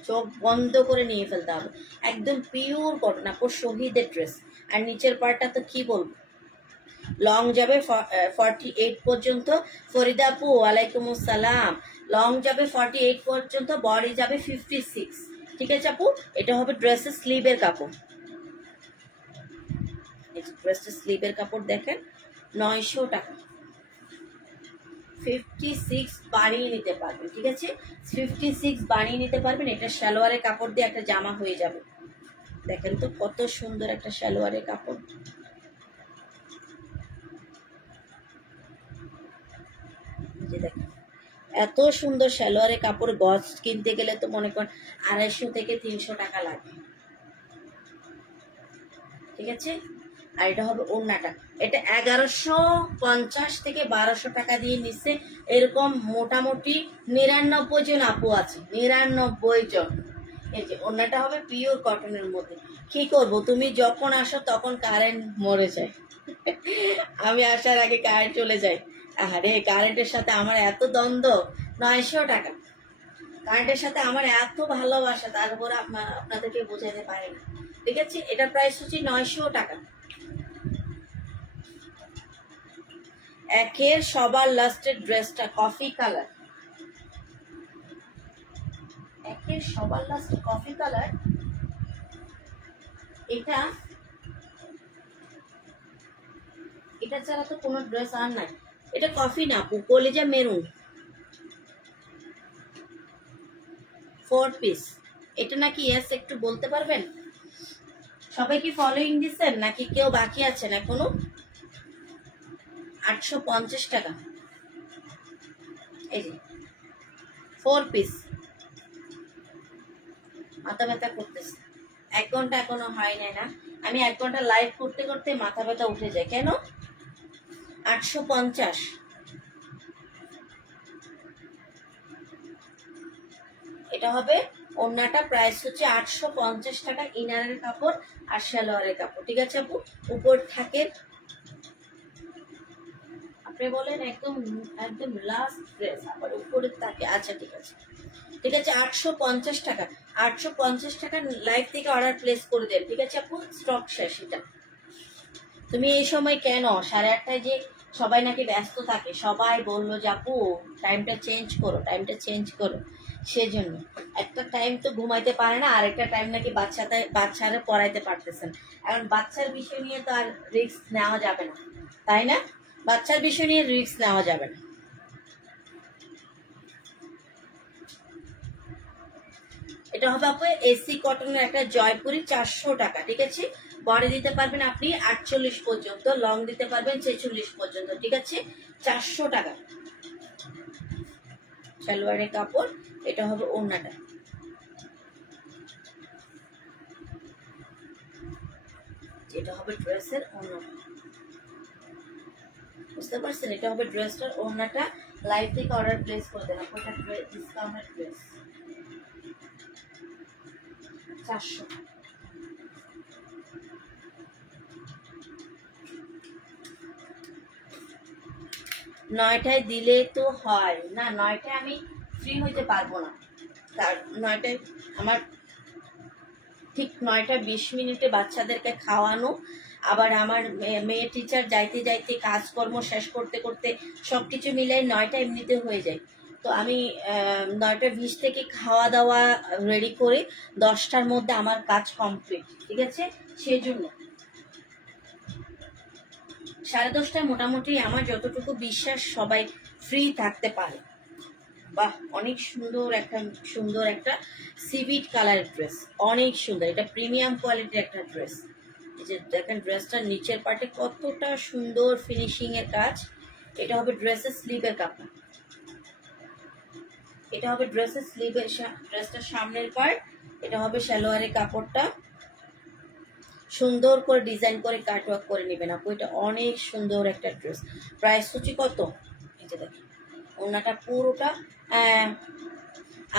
চোখ বন্ধ করে নিয়ে ফেলতে হবে। একদম পিওর কটন আপু, শহীদের ড্রেস। আর নিচের পার্টটা তো কি বলবো, লং যাবে 48 পর্যন্ত। ফরিদা আপু ওয়ালাইকুম আসসালাম। লং যাবে 48 পর্যন্ত, বডি যাবে 56, ঠিক আছে আপু। এটা হবে ড্রেসের স্লিভের কাপড়। এই যে ড্রেসের স্লিভের কাপড় দেখেন 900 টাকা। 56 বানিয়ে নিতে পারবেন, ঠিক আছে, 56 বানিয়ে নিতে পারবেন। এটা সালোয়ারের কাপড় দিয়ে একটা জামা হয়ে যাবে। দেখেন তো কত সুন্দর একটা সালোয়ারের কাপড়। যে দেখেন এত সুন্দর সালোয়ারের কাপড়, গজ কিনতে গেলে তো মনে করেন 250 থেকে 300 টাকা লাগে, ঠিক আছে। আর এটা হবে ওড়নাটা, এটা 1150 থেকে 1200 টাকা দিয়ে নিচ্ছে। এরকম মোটামুটি 99 জন আপু আছে, 99 জন। এই যে ওড়নাটা হবে পিওর কটনের মধ্যে। কি করব, তুমি যখন আসো তখন কারেন্ট মরে যায় আমি আসার আগে কারেন্ট চলে যায়। আরে কারেন্টের সাথে আমার এত দ্বন্দ্ব। 900 টাকা, কারেন্টের সাথে আমার এত ভালোবাসা, তারপরে আপনাদেরকে বোঝাতে পারি না, ঠিক আছে। এটা প্রাইস হচ্ছে 900 টাকা। একের সবার লাস্টের ড্রেসটা কফি কালার, একের সবার লাস্ট কফি কালার। এটা এটা ছাড়া তো কোনো ড্রেস আর নাই। এটা কফি না আপু, কলিজা মেরুন, 4 পিস। এটা নাকি ইয়েস একটু বলতে পারবেন? সবাই কি ফলোইং দিচ্ছেন নাকি কেউ বাকি আছেন এখনো? 850 টাকা। এই যে 4 পিস। মাথা ব্যথা করতেছে, 1 ঘন্টা এখনো হয় নাই না। আমি 1 ঘন্টা লাইভ করতে করতে মাথা ব্যথা উঠে যায় কেন। 850। এটা হবে ওড়নাটা, প্রাইস হচ্ছে 850 টাকা। ইনারের কাপড় আর সালোয়ারের কাপড়, ঠিক আছে আপু। উপর থাকে, আপনি বলেন একদম একদম লাস্ট ড্রেস, আবার উপরের থাকে। আচ্ছা ঠিক আছে, ঠিক আছে 850 টাকা। 850 টাকা লাইভ থেকে অর্ডার প্লেস করে দেন, ঠিক আছে আপু, স্টক শেষ। এটা তুমি এই সময় কেন 8:30টায় যে সবাই নাকি ব্যস্ত থাকে, সবাই বললো যে আপু টাইমটা চেঞ্জ করো, টাইমটা চেঞ্জ করো। সেজন্য একটা টাইম তো ঘুমাইতে পারে না, আর একটা টাইম নাকি বাচ্চারা পড়াইতে পারতেছেন। এখন বাচ্চার বিষয় নিয়ে তো আর রিস্ক নেওয়া যাবে না, তাই না? বাচ্চার বিষয় নিয়ে রিস্ক নেওয়া যাবে না। এটা হবে আপু এসি কটনের একটা জয়পুরি, 400 টাকা। ঠিক আছে, বডি দিতে পারবেন আপনি 48 পর্যন্ত, লং দিতে পারবেন 46 পর্যন্ত। ঠিক আছে, 400 টাকা সালোয়ারের কাপড়। এটা হবে ওড়নাটা, এটা হবে ড্রেসের ওড়নাটা, বুঝতে পারছেন? এটা হবে ড্রেসটার ওড়নাটা। লাইভ থেকে অর্ডার প্লেস করে দেন, আপনার ডিসকাউন্টেড ড্রেস 400। নয়টায় দিলে তো হয় না, নয়টায় আমি ফ্রি হইতে পারবো না। তার নয়টায় আমার ঠিক 9:20 বাচ্চাদেরকে খাওয়ানো, আবার আমার মেয়ে টিচার যাইতে যাইতে কাজকর্ম শেষ করতে করতে সব কিছু মিলাই 9টা এমনিতে হয়ে যায়। তো আমি 9:20 থেকে খাওয়া দাওয়া রেডি করে 10টার মধ্যে আমার কাজ কমপ্লিট। ঠিক আছে, সেই জন্য 10:30টায় মোটামুটি আমার যতটুকু বিশ্বাস সবাই ফ্রি থাকতে পারে। বাহ, অনেক সুন্দর একটা সিভিট কালার ড্রেস, অনেক সুন্দর। এটা প্রিমিয়াম কোয়ালিটির একটা ড্রেস। এই যে দেখেন ড্রেসটার নিচের পার্টে কতটা সুন্দর ফিনিশিং এর কাজ। এটা হবে ড্রেসের স্লিভের কাপড়, এটা হবে ড্রেসের স্লিভের, ড্রেসটার সামনের পার্ট। এটা হবে সালোয়ারের কাপড়টা, সুন্দর করে ডিজাইন করে কাটওয়ার্ক করে নেবেন আপু। এটা অনেক সুন্দর একটা ড্রেস। প্রাইস হচ্ছে কত? এই যে দেখেন ওনাটা পুরোটা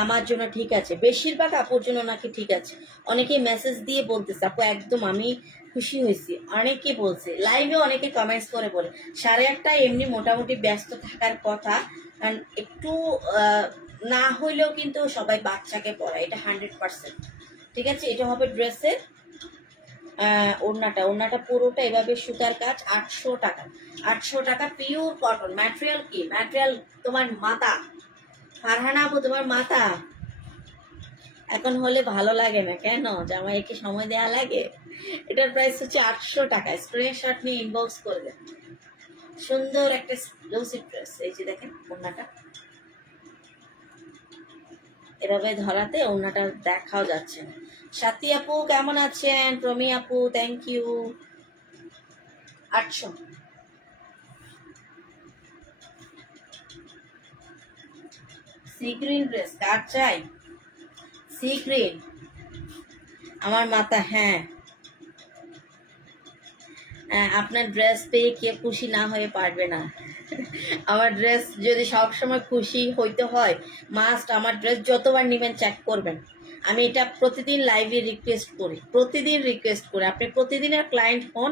আমার জন্য ঠিক আছে, বেশিরভাগ আপুর জন্য নাকি ঠিক আছে। অনেকেই মেসেজ দিয়ে বলতেছে আপু একদম আমি খুশি হয়েছি, অনেকে বলছে লাইভে, অনেকে কমেন্টস করে বলে 1:30 এমনি মোটামুটি ব্যস্ত থাকার কথা, কারণ একটু না হইলেও কিন্তু সবাই বাচ্চাকে পড়ায়, এটা 100%। ঠিক আছে, এটা হবে ড্রেসের ওড়নাটা পুরোটা এভাবে সুতার কাজ, 800 টাকা। 800 টাকা পিওর কটন। ম্যাটেরিয়াল কি? ম্যাটেরিয়াল তোমার মাথা, ফারহানা আপু তোমার মাথা এখন হলে ভালো লাগে না কেন? জামাইকে সময় দেওয়া লাগে। এটার প্রাইস হচ্ছে 800 টাকা। স্ক্রিনশট নিয়ে ইনবক্স করে দেন। সুন্দর একটা এক্সক্লুসিভ ড্রেস। এই যে দেখেন ওড়নাটা এভাবে ধরাতে ওড়নাটা দেখাও যাচ্ছে না। সাথী আপু কেমন আছেন? প্রমি আপু thank you. 800। Sea green dress কার চাই? সি গ্রিন আমার মাথা। হ্যাঁ, আপনার ড্রেস পেয়ে কে খুশি না হয়ে পারবে না? আমার ড্রেস যদি সবসময় খুশি হইতে হয়, মাস্ট আমার ড্রেস যতবার নেবেন চেক করবেন। আমি এটা প্রতিদিন লাইভে রিকোয়েস্ট করি, আপনি প্রতিদিনের ক্লায়েন্ট হন,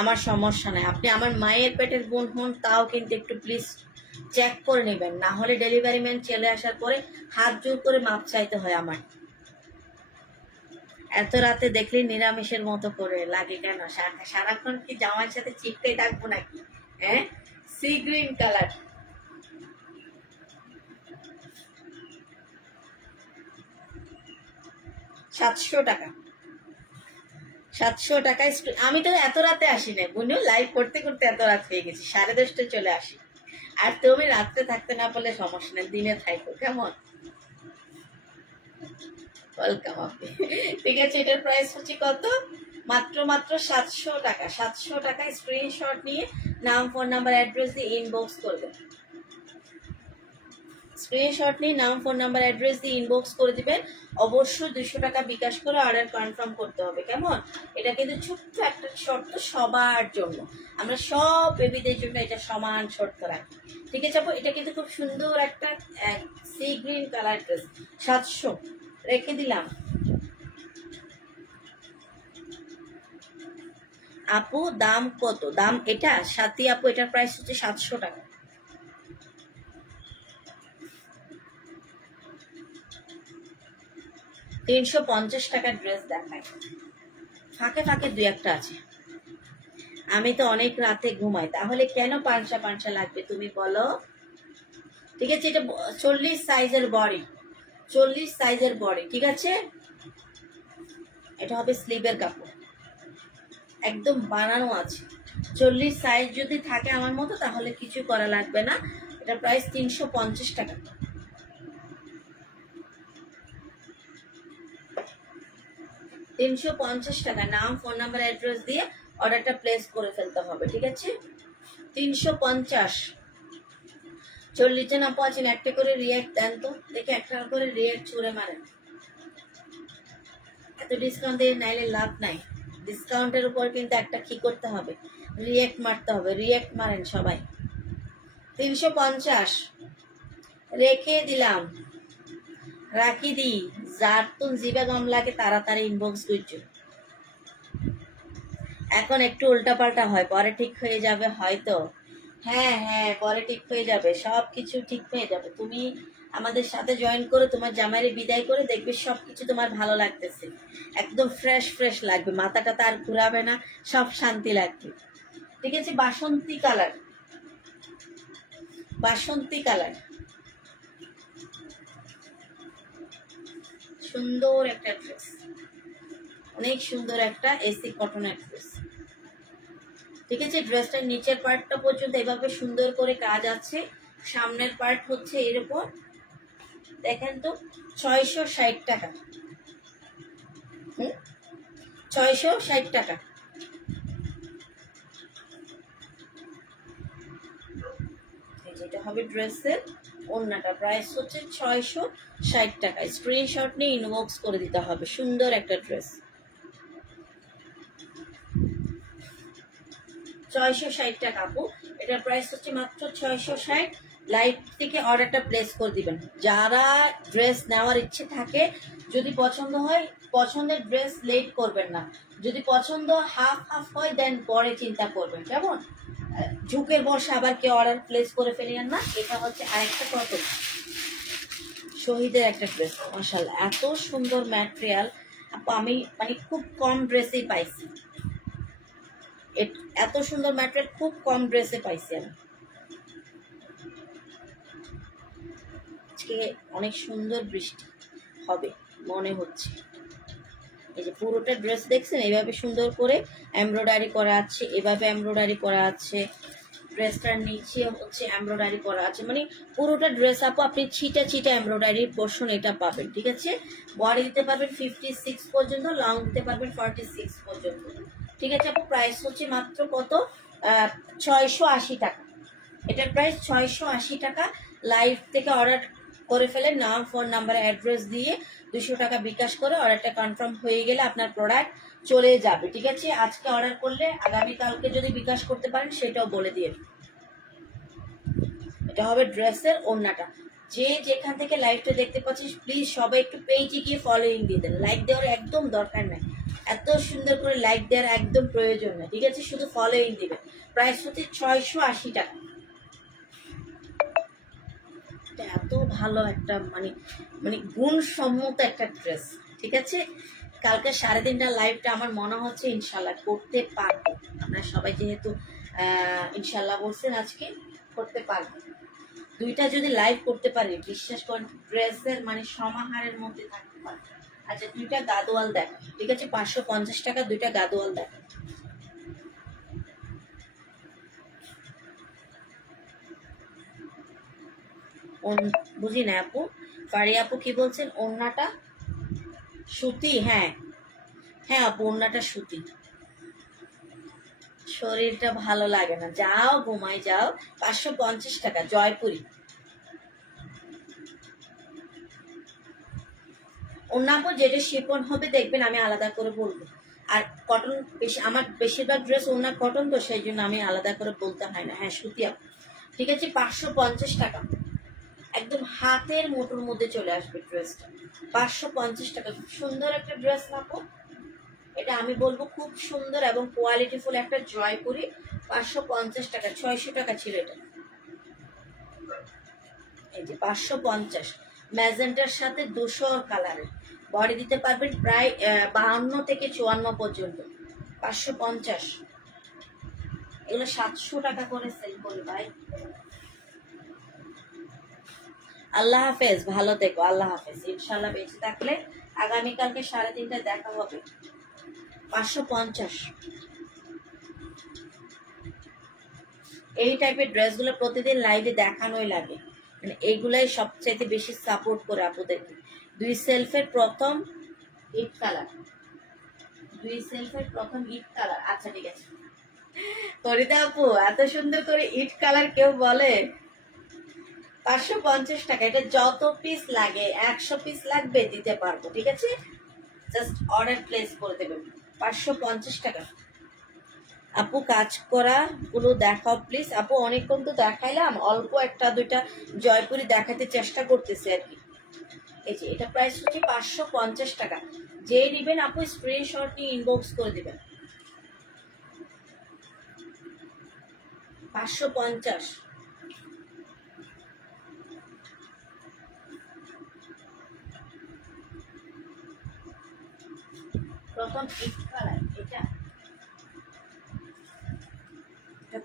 আমার সমস্যা নাই। আপনি আমার মায়ের পেটের বোন হন, তাও কিন্তু একটু প্লিজ চেক করে নেবেন, না হলে ডেলিভারি ম্যান চলে আসার পরে হাত জোর করে মাপ চাইতে হয় আমার। এত রাতে দেখলে নিরামিষের মতো করে লাগে কেন? সারাক্ষণ কি জামাইয়ের সাথে চিপটাই থাকবো নাকি? হ্যাঁ, সি গ্রিন কালার, 700 টাকা। 700 টাকায় আমি তো এত রাতে আসি না বুঝলো, লাইভ করতে করতে এত রাত হয়ে গেছি, 10:30টায় চলে আসি। আর তুমি রাত্রে থাকতে না পারলে সমস্যা নেই, দিনে থাকো কেমন? ওয়েলকাম আপনি। ঠিক আছে, এটার প্রাইস হচ্ছে কত? মাত্র 700 টাকা। 700 টাকায় স্ক্রিনশট নিয়ে নাম, ফোন নাম্বার, অ্যাড্রেস দিয়ে ইনবক্স করবেন। স্ক্রিনশট নিয়ে নাম, ফোন নাম্বার, অ্যাড্রেস দিয়ে ইনবক্স করে দিবেন। অবশ্যই 200 টাকা বিকাশ করে অর্ডার কনফার্ম করতে হবে কেমন? এটা কিন্তু ছোট্ট একটা শর্ত সবার জন্য, আমরা সব বেবিদের জন্য এটা সমান শর্ত রাখি। ঠিক আছে আপু, এটা কিন্তু খুব সুন্দর একটা সি গ্রিন কালার ড্রেস। 700 রেখে দিলাম আপু। দাম কত? দাম এটা সাথী আপু, এটার প্রাইস হচ্ছে 700 টাকা। 350 টাকার ড্রেস দেখায়, ফাঁকে ফাঁকে দুই একটা আছে। আমি তো অনেক রাতে ঘুমাই, তাহলে কেন পাংশা পাংশা লাগবে তুমি বলো? ঠিক আছে, এটা 40 সাইজের বডি, 40 সাইজের বডি। ঠিক আছে, এটা হবে স্লিভের কাপড়, একদম বানানো আছে। 40 সাইজ যদি থাকে আমার মতো তাহলে কিছু করা লাগবে না। এটা প্রাইস 350 টাকা। 350 টাকা, নাম, ফোন নাম্বার, অ্যাড্রেস দিয়ে অর্ডারটা প্লেস করে ফেলতে হবে, ঠিক আছে? 350। 40 জন আপু আছেন, একটা করে রিয়াক্ট দেন তো দেখে, একটা করে রিয়াক্ট ছুড়ে মারেন। এত ডিসকাউন্ট দিয়ে নাইলে লাভ নাই। ডিসকাউন্টের উপর কিন্তু একটা কি করতে হবে, রিয়াক্ট মারতে হবে। রিয়াক্ট মারেন সবাই। 350 রেখে দিলাম, রাখি দি। যার তুন জিবে গম লাগে তাড়াতাড়ি ইনবক্স করছো। এখন একটু উল্টাপাল্টা হয়, পরে ঠিক হয়ে যাবে হয়তো। হ্যাঁ হ্যাঁ, পরে ঠিক হয়ে যাবে, সব কিছু ঠিক হয়ে যাবে। তুমি আমাদের সাথে জয়েন করে তোমার জামাইরে বিদায় করে দেখবে সব কিছু তোমার ভালো লাগতেছে, একদম ফ্রেশ ফ্রেশ লাগবে, মাথা টাথা আর ঘুরাবে না, সব শান্তি লাগবে। ঠিক আছে? বাসন্তী কালার, বাসন্তী কালার, সুন্দর একটা ড্রেস, অনেক সুন্দর একটা এসি কটনের ড্রেস। ঠিক আছে? ড্রেসটার নিচের পার্টটা পর্যন্ত এভাবে সুন্দর করে কাজ আছে, সামনের পার্ট হচ্ছে এরকম। দেখেন তো, 660 টাকা। 660 টাকা। যেটা হবে ড্রেসের ওড়নাটা, প্রাইস হচ্ছে 660 টাকা। স্ক্রিনশট নিয়ে ইনবক্স করে দিতে হবে। সুন্দর একটা ড্রেস, 660 টাকা আপু। এটার প্রাইস হচ্ছে মাত্র 660। লাইভ থেকে অর্ডারটা প্লেস করে দিবেন। যারা ড্রেস নেওয়ার ইচ্ছে থাকে, যদি পছন্দ হয়, পছন্দের ড্রেস লেট করবেন না। যদি পছন্দ হাফ হাফ হয় দেন পরে চিন্তা করবেন, কেমন? ঝুঁকের বর্ষা আবার কেউ অর্ডার প্লেস করে ফেলিয়েন না। এটা হচ্ছে আরেকটা কত শহীদের একটা ড্রেস, মাশাআল্লাহ এত সুন্দর ম্যাটেরিয়াল আপু, আমি মানে খুব কম ড্রেসেই পাইছি। এত সুন্দর ম্যাটেরিয়াল খুব কম ড্রেসে পাইছি আমি। আজকে অনেক সুন্দর বৃষ্টি হবে মনে হচ্ছে। এই যে পুরোটা ড্রেস দেখছেন, এইভাবে সুন্দর করে এমব্রয়ডারি করা আছে, এভাবে এমব্রয়ডারি করা আছে, ড্রেসটার নিচে হচ্ছে এমব্রয়ডারি করা আছে, মানে পুরোটা ড্রেস আপু আপনি ছিটা ছিটা এমব্রয়ডারির পোর্শন এটা পাবেন। ঠিক আছে? বডি দিতে পারবেন 56 পর্যন্ত, লং দিতে পারবেন 46 পর্যন্ত। ঠিক আছে আপু? প্রাইস হচ্ছে মাত্র কত, 680 টাকা। এটার প্রাইস 680 টাকা। লাইভ থেকে অর্ডার করে ফেলে, নাম, ফোন নাম্বার, অ্যাড্রেস দিয়ে 200 টাকা বিকাশ করে অর্ডারটা কনফার্ম হয়ে গেলে আপনার প্রোডাক্ট চলে যাবে। ঠিক আছে? আজকে অর্ডার করলে আগামীকালকে যদি বিকাশ করতে পারেন সেটাও বলে দিয়ে। এটা হবে ড্রেসের ওড়নাটা। যে যেখান থেকে লাইভটা দেখতে পাচ্ছিস প্লিজ সবাই একটু পেজে গিয়ে ফলোইং দিয়ে দেন। লাইক দেওয়ার একদম দরকার নাই, এত সুন্দর করে লাইক দেওয়ার একদম প্রয়োজন নেই। ঠিক আছে? শুধু ফলোইং দিবেন। প্রাইস হচ্ছে 680 টাকা। এত ভালো একটা মানে মানে গুণসম্মত একটা ড্রেস। ঠিক আছে? কালকে 3:30 লাইভটা আমার মনে হচ্ছে ইনশাল্লাহ করতে পারবো। আপনারা সবাই যেহেতু ইনশাল্লাহ বলছেন, আজকে করতে পারবো। দুইটা যদি লাইভ করতে পারি, বিশ্বাস করেন ড্রেসের মানে সমাহারের মধ্যে থাকতে পারে। আচ্ছা, দুইটা গাদোয়াল দেখা। ঠিক আছে? 550 টাকা দুইটা গাদোয়াল দেখা। বুঝি না আপু, ফারি আপু কি বলছেন? ওড়নাটা সুতি? হ্যাঁ হ্যাঁ আপু, ওড়নাটা সুতি। শরীরটা ভালো লাগে না, যাও ঘুমাই যাও। 550 টাকা জয়পুরি। অন্যান্য যেটা শিপন হবে দেখবেন আমি আলাদা করে বলবো। আর কটন বেশি, আমার বেশিরভাগ ড্রেস ওনা কটন, তো সেই জন্য আমি আলাদা করে বলতে হয় না। হ্যাঁ সুতি আপু। ঠিক আছে? 550 টাকা, একদম হাতের মুঠোর মধ্যে চলে আসবে ড্রেসটা। 550 টাকা, খুব সুন্দর একটা ড্রেস না আপু? এটা আমি বলবো খুব সুন্দর এবং কোয়ালিটিফুল একটা জয়পুরি। 550 টাকা, 600 টাকা ছিল এটা। এই যে 550, ম্যাজেন্টার সাথে 200 কালারের, বডি দিতে পারবেন প্রায় 52 থেকে 54 পর্যন্ত। 550, এগুলো 700 টাকা করে সেল করি ভাই। আল্লাহ হাফেজ, ভালো থেকো, আল্লাহ হাফেজ। ইনশাল্লাহ বেঁচে থাকলে আগামীকালকে 3:30টায় দেখা হবে। 550। এই টাইপের ড্রেসগুলো প্রতিদিন লাইভে দেখানোই লাগে, মানে এইগুলাই সবচাইতে বেশি সাপোর্ট করে আপুদেরকে। 2 সেলফের প্রথম 8 কালার, দুই সেলফের প্রথম ইট কালার, আচ্ছা ঠিক আছে। ফরিদা আপু এত সুন্দর করে ইট কালার কেউ বলে? 550 টাকা। এটা যত পিস লাগে, 100 পিস লাগবে দিতে পারবো, ঠিক আছে? জাস্ট অর্ডার প্লেস করে দেবেন। 550 টাকা। আপু কাজ করা গুলো দেখাও প্লিজ। আপু অনেকক্ষণ তো দেখাইলাম, অল্প একটা দুইটা জয়পুরি দেখাতে চেষ্টা করতেছি আর কি। এই যে এটা প্রাইস হচ্ছে 550 টাকা। যে নেবেন আপু স্ক্রিনশট নিয়ে ইনবক্স করে দিবেন। 550। প্রথম ইট কালার এটা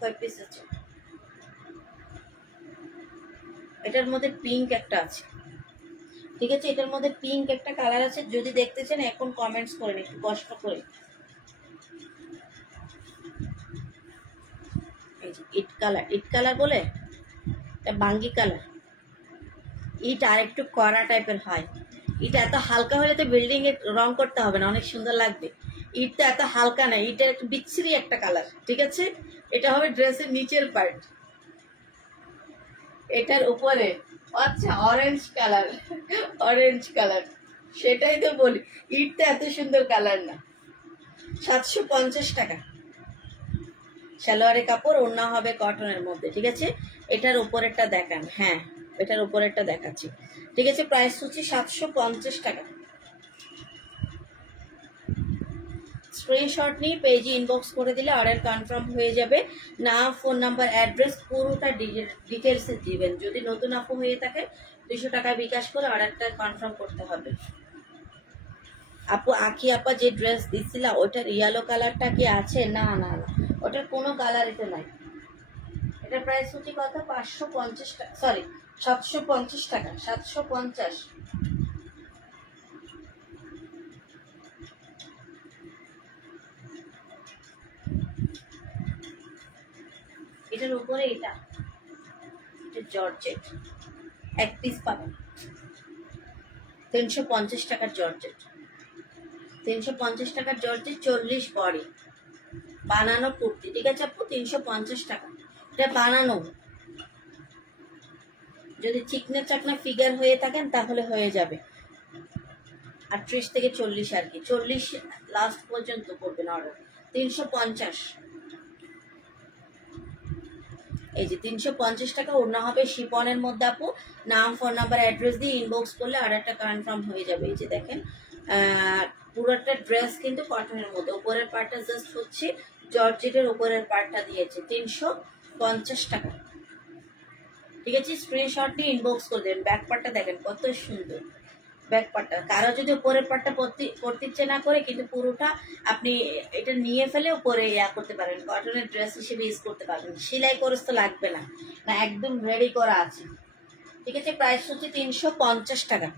কয় পিস আছে? এটার মধ্যে পিঙ্ক একটা আছে, ঠিক আছে? এটার মধ্যে পিঙ্ক একটা কালার আছে, যদি দেখতে চান এখন কমেন্টস করেন একটু কষ্ট করে। এই যে ইট কালার, ইট কালার বলে, এটা বাঙ্গি কালার। ইট আর একটু কড়া টাইপের হয়। ইট এত হালকা হলে তো বিল্ডিং এ রং করতে হবে না, অনেক সুন্দর লাগবে। ইট তো এত হালকা না, ইটের একটু বিচ্ছিরি একটা কালার, ঠিক আছে? এটা হবে ড্রেসের নিচের পার্ট, এটার উপরে আচ্ছা অরেঞ্জ কালার, অরেঞ্জ কালার, সেটাই তো বলি ইট তো এত সুন্দর কালার না। 750 টাকা। সালোয়ারের কাপড়, ওড়না হবে কটনের মধ্যে, ঠিক আছে? এটার উপরেরটা দেখান, হ্যাঁ এটার উপরেরটা দেখাচ্ছি, ঠিক আছে? প্রাইস হচ্ছে 750 টাকা। স্ক্রিনশট নিয়ে পেজে ইনবক্স করে দিলে অর্ডার কনফার্ম হয়ে যাবে। নাম, ফোন নাম্বার, অ্যাড্রেস পুরোটা ডিটেলসে দিবেন। যদি নতুন আপু হয়ে থাকে 200 টাকা বিকাশ করে অর্ডারটা কনফার্ম করতে হবে। আপু আখি আপা যে ড্রেস দিচ্ছিল ওটার ইয়েলো কালারটা কি আছে? না না না, ওটার কোনো কালার এতে নাই। এটা প্রাইস হচ্ছে কত? 550 টাকা, সরি 750 টাকা। 750। এটার উপরে এটা জর্জেট, এক পিস পাবেন 350 টাকার জর্জেট। 350 টাকার জর্জেট, 40 বডি, বানানো কুর্তি, ঠিক আছে আপু? 350 টাকা। এটা বানানো, যদি চিকনা চাকনা ফিগার হয়ে থাকেন তাহলে হয়ে যাবে 38 থেকে 40 আর কি, 40 লাস্ট পর্যন্ত করবেন অর্ডার। 350। এই যে 350 টাকা। ওড়না হবে শিপনের মধ্যে আপু। নাম, ফোন নাম্বার, অ্যাড্রেস দিয়ে ইনবক্স করলে অর্ডারটা কনফার্ম হয়ে যাবে। এই যে দেখেন পুরোটা ড্রেস কিন্তু কটনের মধ্যে, উপরের পার্টটা জাস্ট হচ্ছে জর্জেটের উপরের পার্টটা দিয়েছে। 350 টাকা, ঠিক আছে? স্ক্রিনশট নিয়ে ইনবক্স করে দেবেন। ব্যাক পার্টটা দেখেন কত সুন্দর, ব্যাক পার্টটা। কারো যদি উপরের পার্টটা পরতে ইচ্ছে না করে, কিন্তু পুরোটা আপনি এটা নিয়ে ফেলে উপরে করতে পারেন, কটনের ড্রেস হিসেবে ইউজ করতে পারবেন। সেলাই খরচ তো লাগবে না, না একদম রেডি করা আছে, ঠিক আছে? প্রাইস হচ্ছে 350 টাকা।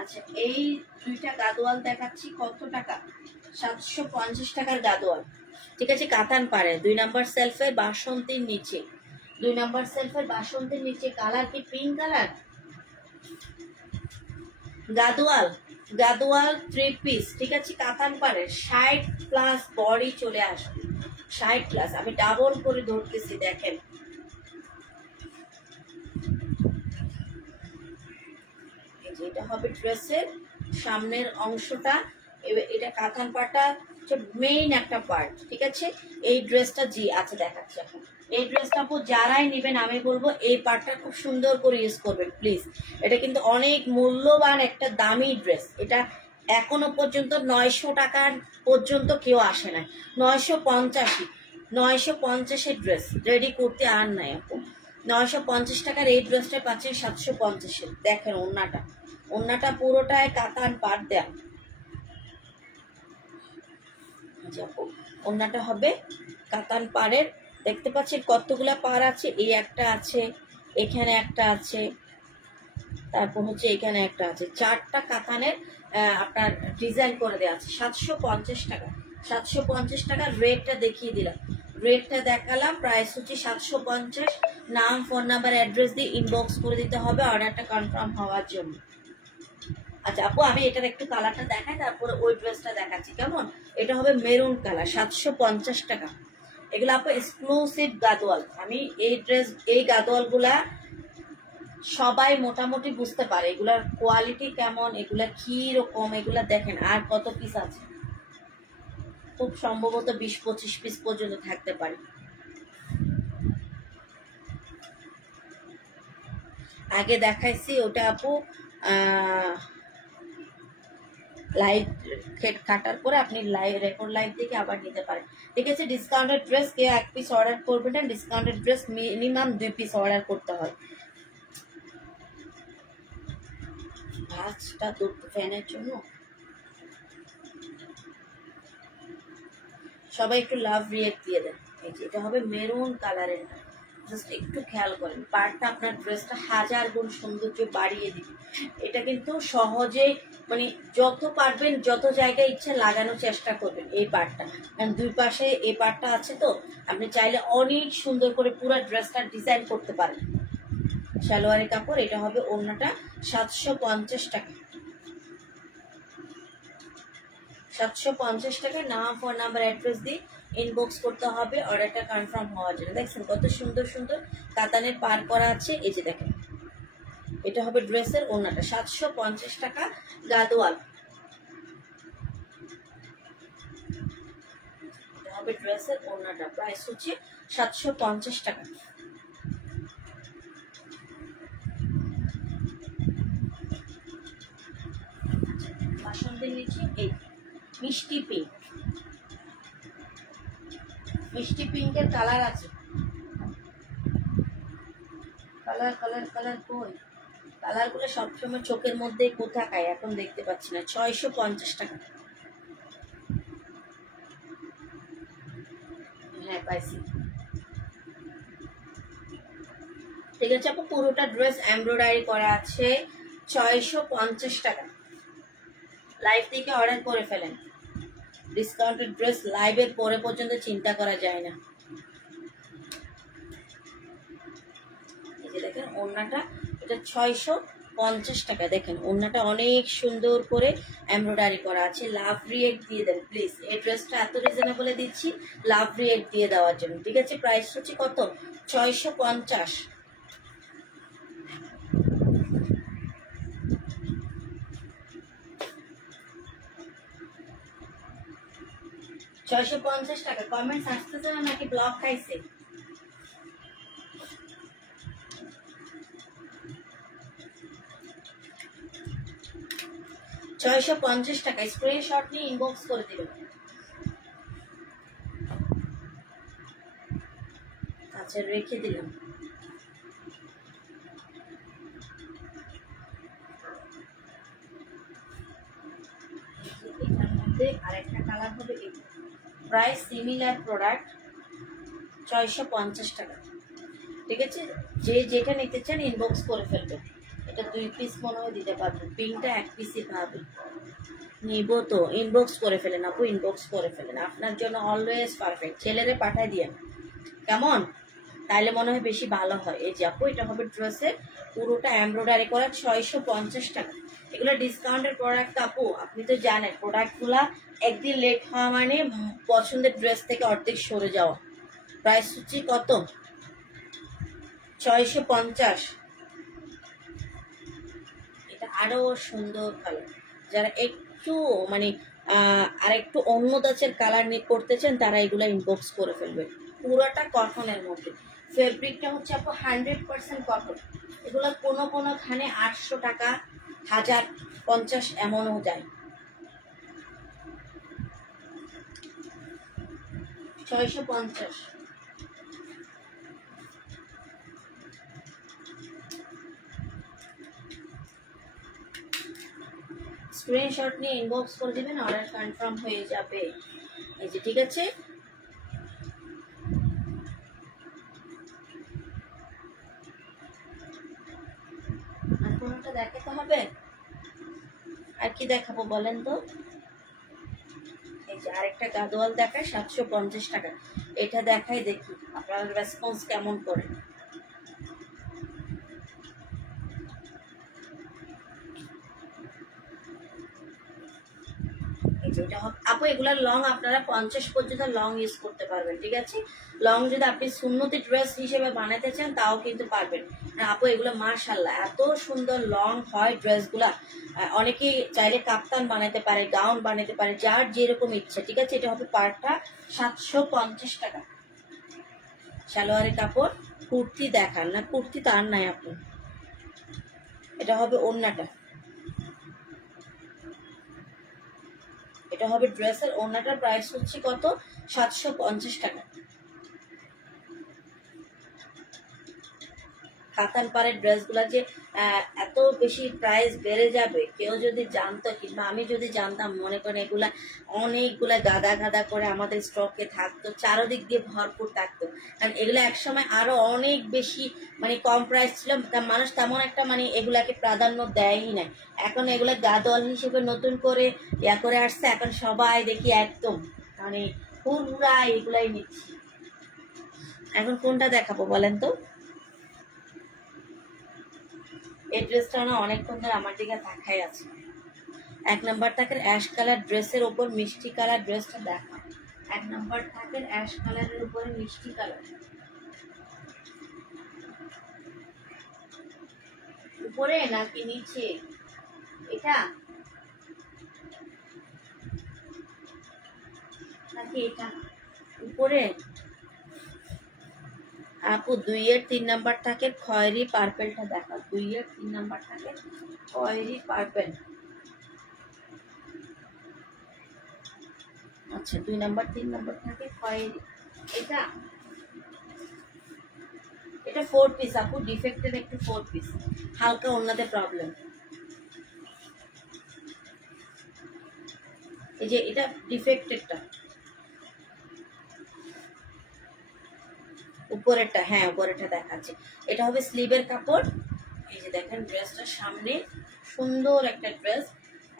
আচ্ছা এই দুইটা গাদোয়াল দেখাচ্ছি, কত টাকা? 750 টাকার গাদোয়াল, ঠিক আছে? কাতান পাড়ে 2 নাম্বার সেলফের বাসন্তীর নিচে, 2 নাম্বার সেলফের বাসন্তীর নিচে। কালার কি pink colour? Gadwal, Gadwal 3 piece, ঠিক আছে? কাতান পাড়ে 60 প্লাস বডি চলে আসবে, 60 প্লাস। আমি ডাবল করে ধরতেছি, দেখেন এটা হবে ড্রেসের সামনের অংশটা। এটা কাতান পাটা হচ্ছে মেইন একটা পার্ট, ঠিক আছে? এই ড্রেসটা জি আচ্ছা দেখাচ্ছি এখন। এই ড্রেসটা আপু যারাই নেবেন আমি বলবো এই পার্টটা খুব সুন্দর করে ইউজ করবেন প্লিজ। এটা কিন্তু অনেক মূল্যবান একটা দামি ড্রেস। এটা এখনো পর্যন্ত 900 টাকার পর্যন্ত কেউ আসে না। 950, 950-এর ড্রেস রেডি করতে আর নাই আপু। 950 টাকার এই ড্রেসটা পাচ্ছেন 750-এর। দেখেন ওড়নাটা, ওড়নাটা পুরোটায় কাতান পাট দেয়া। ওড়নাটা হবে কাতান পাড়ের, দেখতে পাচ্ছেন কতগুলা পাড় আছে। এই একটা আছে, এখানে একটা আছে, তারপর হচ্ছে এখানে একটা আছে, 4টা কাতানের আপনার ডিজাইন করে দেওয়া আছে। 750 টাকা। 750 টাকা। রেটটা দেখিয়ে দিলাম, রেটটা দেখালাম। প্রাইস হচ্ছে 750। নাম, ফোন নাম্বার, অ্যাড্রেস দিয়ে ইনবক্স করে দিতে হবে অর্ডারটা কনফার্ম হওয়ার জন্য। আচ্ছা আপু, আমি এটার একটু কালারটা দেখাই, তারপরে ওই ড্রেসটা দেখাচ্ছি কেমন। এটা হবে মেরুন কালার, 750 টাকা। এগুলো আপু এক্সক্লুসিভ গাদোয়াল। আমি এই গাদোয়ালগুলা সবাই মোটামুটি বুঝতে পারে এগুলার কোয়ালিটি কেমন, এগুলা কি রকম, এগুলা দেখেন। আর কত পিস আছে, খুব সম্ভবত 20-25 পিস পর্যন্ত থাকতে পারে। আগে দেখাইছি ওটা আপু লাইভ কাটার পরে আপনি রেকর্ড লাইভ থেকে আবার নিতে পারেন। ঠিক আছে, ডিসকাউন্টেড ড্রেস কেউ 1 পিস অর্ডার করবেন না, discounted dress minimum 2 piece order করতে হয়। ভাঁজটা তো ফ্যানের জন্য। সবাই একটু লাভ রিয়েক্ট দিয়ে দেন। এই যে এটা হবে মেরুন কালারের, জাস্ট একটু খেয়াল করেন, পার্টটা আপনার ড্রেসটা 1000 গুণ সৌন্দর্য বাড়িয়ে দিবে। এটা কিন্তু সহজে মানে যত পারবেন যত জায়গায় ইচ্ছে লাগানোর চেষ্টা করবেন এই পার্টটা, কারণ দুই পাশে এই পার্টটা আছে তো আপনি চাইলে অনেক সুন্দর করে পুরো ড্রেসটা ডিজাইন করতে পারেন। সালোয়ারের কাপড়, এটা হবে ওড়নাটা 750 টাকা। 750 টাকায় নাম, ফোন নাম্বার, অ্যাড্রেস দিয়ে ইনবক্স করতে হবে অর্ডারটা কনফার্ম হওয়ার জন্য। দেখছেন কত সুন্দর সুন্দর কাতানের পার করা আছে। এই যে দেখেন, এটা হবে ড্রেসের ওড়নাটা, 750 টাকা গাদোয়াল। এটা হবে ড্রেসের ওড়নাটা, প্রাইস হচ্ছে 750 টাকা। বাসন্তের নিচে এই মিষ্টি পিঙ্ক, মিষ্টি পিঙ্কের কালার আছে। কালার কালার কালার কই, কালারগুলো সবসময় চোখের মধ্যেই কোথাকায়, এখন দেখতে পাচ্ছি না। 650 টাকা। হ্যাঁ পাইছি। ঠিক আছে আপু, পুরোটা ড্রেস এমব্রয়ডারি করা আছে, 650 টাকা। লাইভ থেকে অর্ডার করে ফেলেন, ডিসকাউন্টেড ড্রেস লাইভের পরে পর্যন্ত চিন্তা করা যায় না। এই যে দেখেন ওড়নাটা, এটা 650 টাকা। দেখেন ওড়নাটা অনেক সুন্দর করে এমব্রয়ডারি করা আছে। লাভ রিয়েক্ট দিয়ে দেন প্লিজ, এই ড্রেসটা এত রিজনেবলে দিচ্ছি লাভ রিয়েক্ট দিয়ে দেওয়ার জন্য। ঠিক আছে, প্রাইস হচ্ছে কত, 650। 650 টাকা। কমেন্টস আসতেছে না নাকি ব্লক খাইছে? 650 টাকা, স্ক্রিনশট নিয়ে ইনবক্স করে দিবেন। আচ্ছা রেখে দিলাম। এটার মধ্যে আরেকটা কালার হবে, প্রাইস সিমিলার প্রোডাক্ট, 650 টাকা। ঠিক আছে, যে যেটা নিতে চান ইনবক্স করে ফেলবেন। এটা 2 পিস মনে হয় দিতে পারবেন, পিঙ্কটা 1 পিসই পাবেন। নিব তো ইনবক্স করে ফেলেন আপু, ইনবক্স করে ফেলেন, আপনার জন্য অলওয়েজ পারফেক্ট। ছেলেরে পাঠাই দিয়ে কেমন, তাইলে মনে হয় বেশি ভালো হয়। এই যে আপু, এটা হবে ড্রেসের পুরোটা এমব্রয়ডারি করা, 650 টাকা। এগুলো ডিসকাউন্টের প্রোডাক্ট আপু, আপনি তো জানেন প্রোডাক্টগুলা একদিন লেট হওয়া মানে পছন্দের ড্রেস থেকে অর্ধেক সরে যাওয়া। প্রাইস হচ্ছে কত, 650। এটা আরো সুন্দর কালার, যারা একটু মানে আর একটু অন্য দাচের কালার নিয়ে করতে চান তারা এগুলো ইনবক্স করে ফেলবে। পুরোটা কটনের মধ্যে, ফেব্রিকটা হচ্ছে আপু 100% কটন। এগুলো কোনো কোনোখানে 800 টাকা, 1050 এমনও যায়। 650। স্ক্রিনশট নিয়ে ইনবক্স করে দিবেন, অর্ডার কনফার্ম হয়ে যাবে। এই যে ঠিক আছে, আর কোনোটা দেখাতে হবে, আর কি দেখাবো বলেন তো। এই যে আরেকটা গাদোয়াল দেখায় 750 টাকা, এটা দেখাই দেখি আপনার রেসপন্স কেমন করে। যে এটা আপু এগুলার লং আপনারা 50 পর্যন্ত লং ইউজ করতে পারবেন, ঠিক আছে। লং যদি আপনি সুন্নতি ড্রেস হিসেবে বানাতে চান তাও কিন্তু পারবেন। আপু এগুলো মাশাআল্লাহ এত সুন্দর লং হয় ড্রেসগুলা। অনেকেই চাইলে কাপ্তান বানাতে পারে, গাউন বানাতে পারে, যার যেরকম ইচ্ছা, ঠিক আছে। এটা হবে পারটা 750 টাকা। সালোয়ারের কাপড়। কুর্তি দেখান না, কুর্তি তো আর নাই আপু। এটা হবে ওড়নাটা, এটা হবে ড্রেসের ওড়নাটার প্রাইস হচ্ছে কত, 750 টাকা। কাতান পাড়ের ড্রেসগুলো যে এত বেশি প্রাইস বেড়ে যাবে, কেউ যদি জানতো, কিংবা আমি যদি জানতাম, মনে করেন এগুলা অনেকগুলা গাদা গাদা করে আমাদের স্টকে থাকতো, চারোদিক দিয়ে ভরপুর থাকতো। কারণ এগুলো একসময় আরো অনেক বেশি মানে কম প্রাইস ছিল, মানুষ তেমন একটা মানে এগুলাকে প্রাধান্য দেয়ই না। এখন এগুলা গাদোয়াল হিসেবে নতুন করে ইয়া করে আসছে, এখন সবাই দেখি একদম মানে পুরা এগুলাই নিচ্ছি। এখন কোনটা দেখাবো বলেন তো? এই ড্রেসটা না অনেকক্ষণ ধরে আমার দিকে তাকাই আছে। 1 নম্বর থাকের অ্যাশ কালার ড্রেসের ওপর মিষ্টি কালার ড্রেসটা দেখা। 1 নম্বর থাকের অ্যাশ কালারের উপরে মিষ্টি কালার। উপরে নাকি নিচে? এটা নাকি এটা? উপরে। আপু 2 এর 3 নাম্বার থাকে খয়েরি পার্পেলটা দেখা। 2 এর 3 নাম্বার থাকে খয়েরি পার্পেল। আচ্ছা 2 নাম্বার 3 নাম্বার থাকে খয়েরি। এটা এটা 4 পিস আপু, ডিফেক্টেড একটু 4 পিস, হালকা ওন্নাতে প্রবলেম। এই যে এটা ডিফেক্টেডটা, উপরেরটা, হ্যাঁ উপরেরটা দেখাচ্ছে। এটা হবে স্লিভের কাপড়। এই যে দেখেন ড্রেসটা সামনে সুন্দর একটা ড্রেস,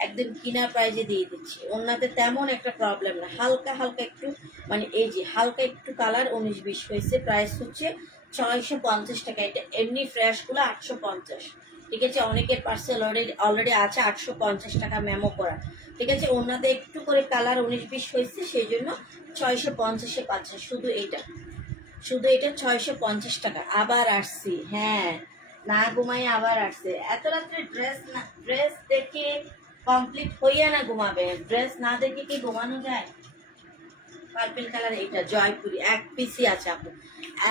একদম কিনা প্রাইজে দিয়ে দিচ্ছি। ওনাতে তেমন একটা প্রবলেম না, হালকা হালকা একটু মানে এই যে হালকা একটু কালার 19-20 হয়েছে। প্রাইস হচ্ছে 650 টাকা। এটা এমনি ফ্রেশগুলো 850, ঠিক আছে। অনেকের পার্সেল অলরেডি আছে 850 টাকা মেমো করা, ঠিক আছে। ওনাতে একটু করে কালার 19-20 হয়েছে, সেই জন্য 650-এ পাচ্ছে। শুধু এটা 650 টাকা। আবার আসছি, হ্যাঁ না ঘুমাই আবার আসছে। এত রাত্রে ড্রেস না, ড্রেস দেখে কমপ্লিট হইয়া না ঘুমাবে, ড্রেস না দেখে কি ঘুমানো যায়? পার্পল কালার এটা জয়পুরি, 1 পিসই আছে আপু।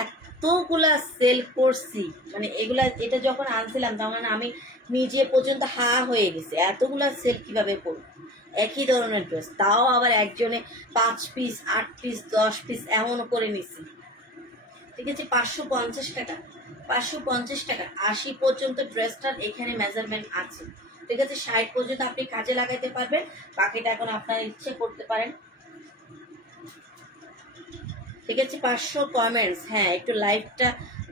এতগুলা সেল করছি, মানে এগুলা এটা যখন আনছিলাম তখন আমি নিজে পর্যন্ত হা হয়ে গেছে, এতগুলা সেল কিভাবে করবো একই ধরনের ড্রেস, তাও আবার একজনে 5 পিস 8 পিস 10 পিস এমন করে নিছি, ঠিক আছে। 550 টাকা, 550 টাকা। 80 পর্যন্ত ড্রেসটার এখানে মেজারমেন্ট আছে, ঠিক আছে। 60 পর্যন্ত আপনি কাজে লাগাইতে পারবেন, বাকিটা এখন আপনার ইচ্ছে করতে পারেন, ঠিক আছে। 500 কমেন্টস, হ্যাঁ একটু লাইভটা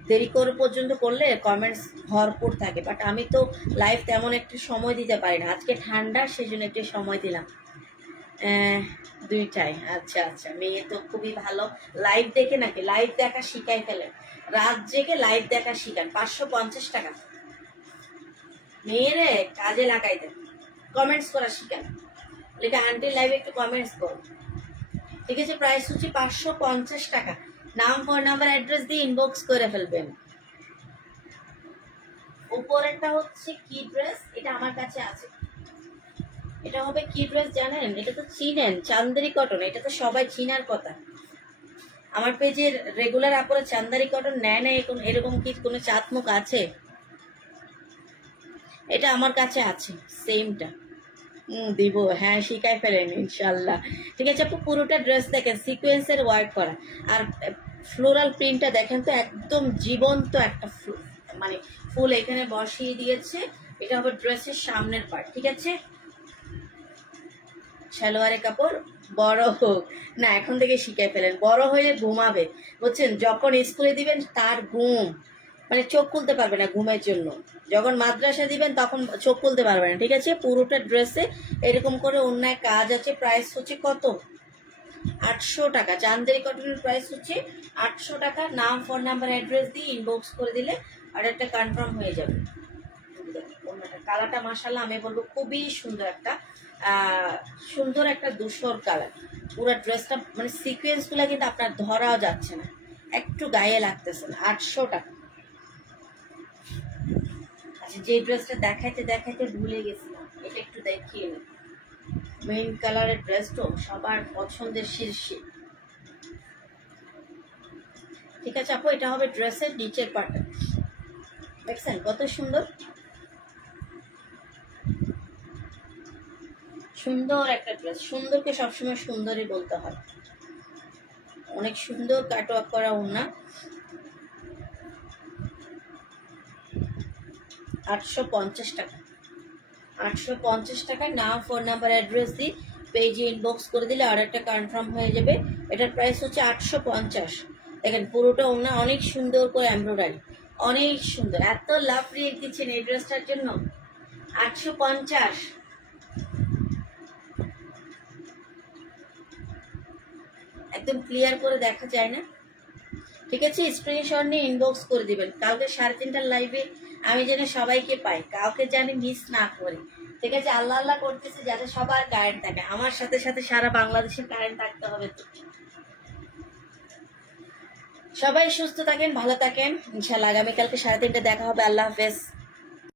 দেরি করে পর্যন্ত করলে কমেন্টস ভরপুর থাকে, বাট আমি তো লাইভ তেমন একটু সময় দিতে পারি না, আজকে ঠান্ডা সেজন্য একটু সময় দিলাম। দুইটাই, আচ্ছা আচ্ছা। মেয়ে তো খুবই ভালো, লাইভ দেখে নাকি লাইভ দেখা শিখাই ফেলে, রাত জেগে লাইভ দেখা শিখান। 550 টাকা। মেয়েরে কাজে লাগাই দেন, কমেন্টস করা শিখান, লেখা আন্টি লাইভে একটু কমেন্টস করো, ঠিক আছে। প্রাইস হচ্ছে 550 টাকা। নাম, ফোন নাম্বার, অ্যাড্রেস দিয়ে ইনবক্স করে ফেলবেন। উপরেরটা হচ্ছে কি ড্রেস, এটা আমার কাছে আছে। এটা হবে কি ড্রেস জানেন? এটা তো চিনেন, চান্দেরি কটন। এটা তো সবাই চিনার কথা। আমার পেজের রেগুলার আপনারা চান্দারি কটন নেয় না, এরকম কি কোনো চাতমুখ আছে? এটা আমার কাছে আছে সেমটা। দিব, হ্যাঁ শিখাই ফেলেন ইনশাল্লাহ, ঠিক আছে আপু। পুরোটা ড্রেস দেখেন সিকোয়েন্সের ওয়ার্ক করা, আর ফ্লোরাল প্রিন্টটা দেখেন তো, একদম জীবন্ত একটা মানে ফুল এখানে বসিয়ে দিয়েছে। এটা হবে ড্রেসের সামনের পার্ট, ঠিক আছে। সালোয়ারের কাপড় বড় হোক না, এখন থেকে শিখে ফেলেন, বড় হয়ে ঘুমাবে, বুঝছেন। যখন স্কুলে দিবেন তার ঘুম মানে চোখ খুলতে পারবে না ঘুমের জন্য, যখন মাদ্রাসা দিবেন তখন চোখ খুলতে পারবে না, ঠিক আছে। পুরোটা ড্রেসে এরকম করে অন্যায় কাজ আছে। প্রাইস হচ্ছে কত? 800 টাকা। চান্দেরি কটনের প্রাইস হচ্ছে 800 টাকা। নাম, ফোন নাম্বার, অ্যাড্রেস দিয়ে ইনবক্স করে দিলে অর্ডারটা কনফার্ম হয়ে যাবে। কালারটা মাশাআল্লাহ আমি বলবো খুবই সুন্দর একটা সুন্দর একটা ধূসর কালার। পুরো ড্রেসটা মানে সিকোয়েন্সগুলো কিন্তু আপনার ধরাও যাচ্ছে না, একটু গায়ে লাগতেছে না। 800 টাকা। আচ্ছা, যে ড্রেসটা দেখাইতে দেখাইতে ভুলে গেছিলাম, এটা একটু দেখিয়ে নিই। মেইন কালারের ড্রেস তো সবার পছন্দের শীর্ষে। ঠিক আছে আপু, এটা হবে ড্রেসের নিচের পার্টটা। দেখছেন কত সুন্দর, সুন্দর একটা ড্রেস। সুন্দরকে সবসময় সুন্দরই বলতে হয়। অনেক সুন্দর কাটওয়ার্ক করা ওড়না। 850 টাকা। 850 টাকায় নাম, ফোন নাম্বার, অ্যাড্রেস দিই, পেজে ইনবক্স করে দিলে অর্ডারটা কনফার্ম হয়ে যাবে। এটার প্রাইস হচ্ছে 850। দেখেন পুরোটা ওড়না অনেক সুন্দর করে এমব্রয়ডারি, অনেক সুন্দর। এত লাভ রেট দিচ্ছেন এই ড্রেসটার জন্য। 850। একদম ক্লিয়ার করে দেখা যায় না? ঠিক আছে, স্ক্রিনশট নিয়ে ইনবক্স করে দিবেন। কালকে 3:30টার লাইভে আমি যেন সবাইকে পাই, কাউকে জানি মিস না করি। ঠিক আছে, আল্লাহ আল্লাহ করতেছে যাতে সবার কারেন্ট থাকে, আমার সাথে সাথে সারা বাংলাদেশের কারেন্ট থাকতে হবে তো। সবাই সুস্থ থাকেন, ভালো থাকেন, ইনশাল্লাহ আগামীকালকে 3:30টায় দেখা হবে। আল্লাহ হাফেজ।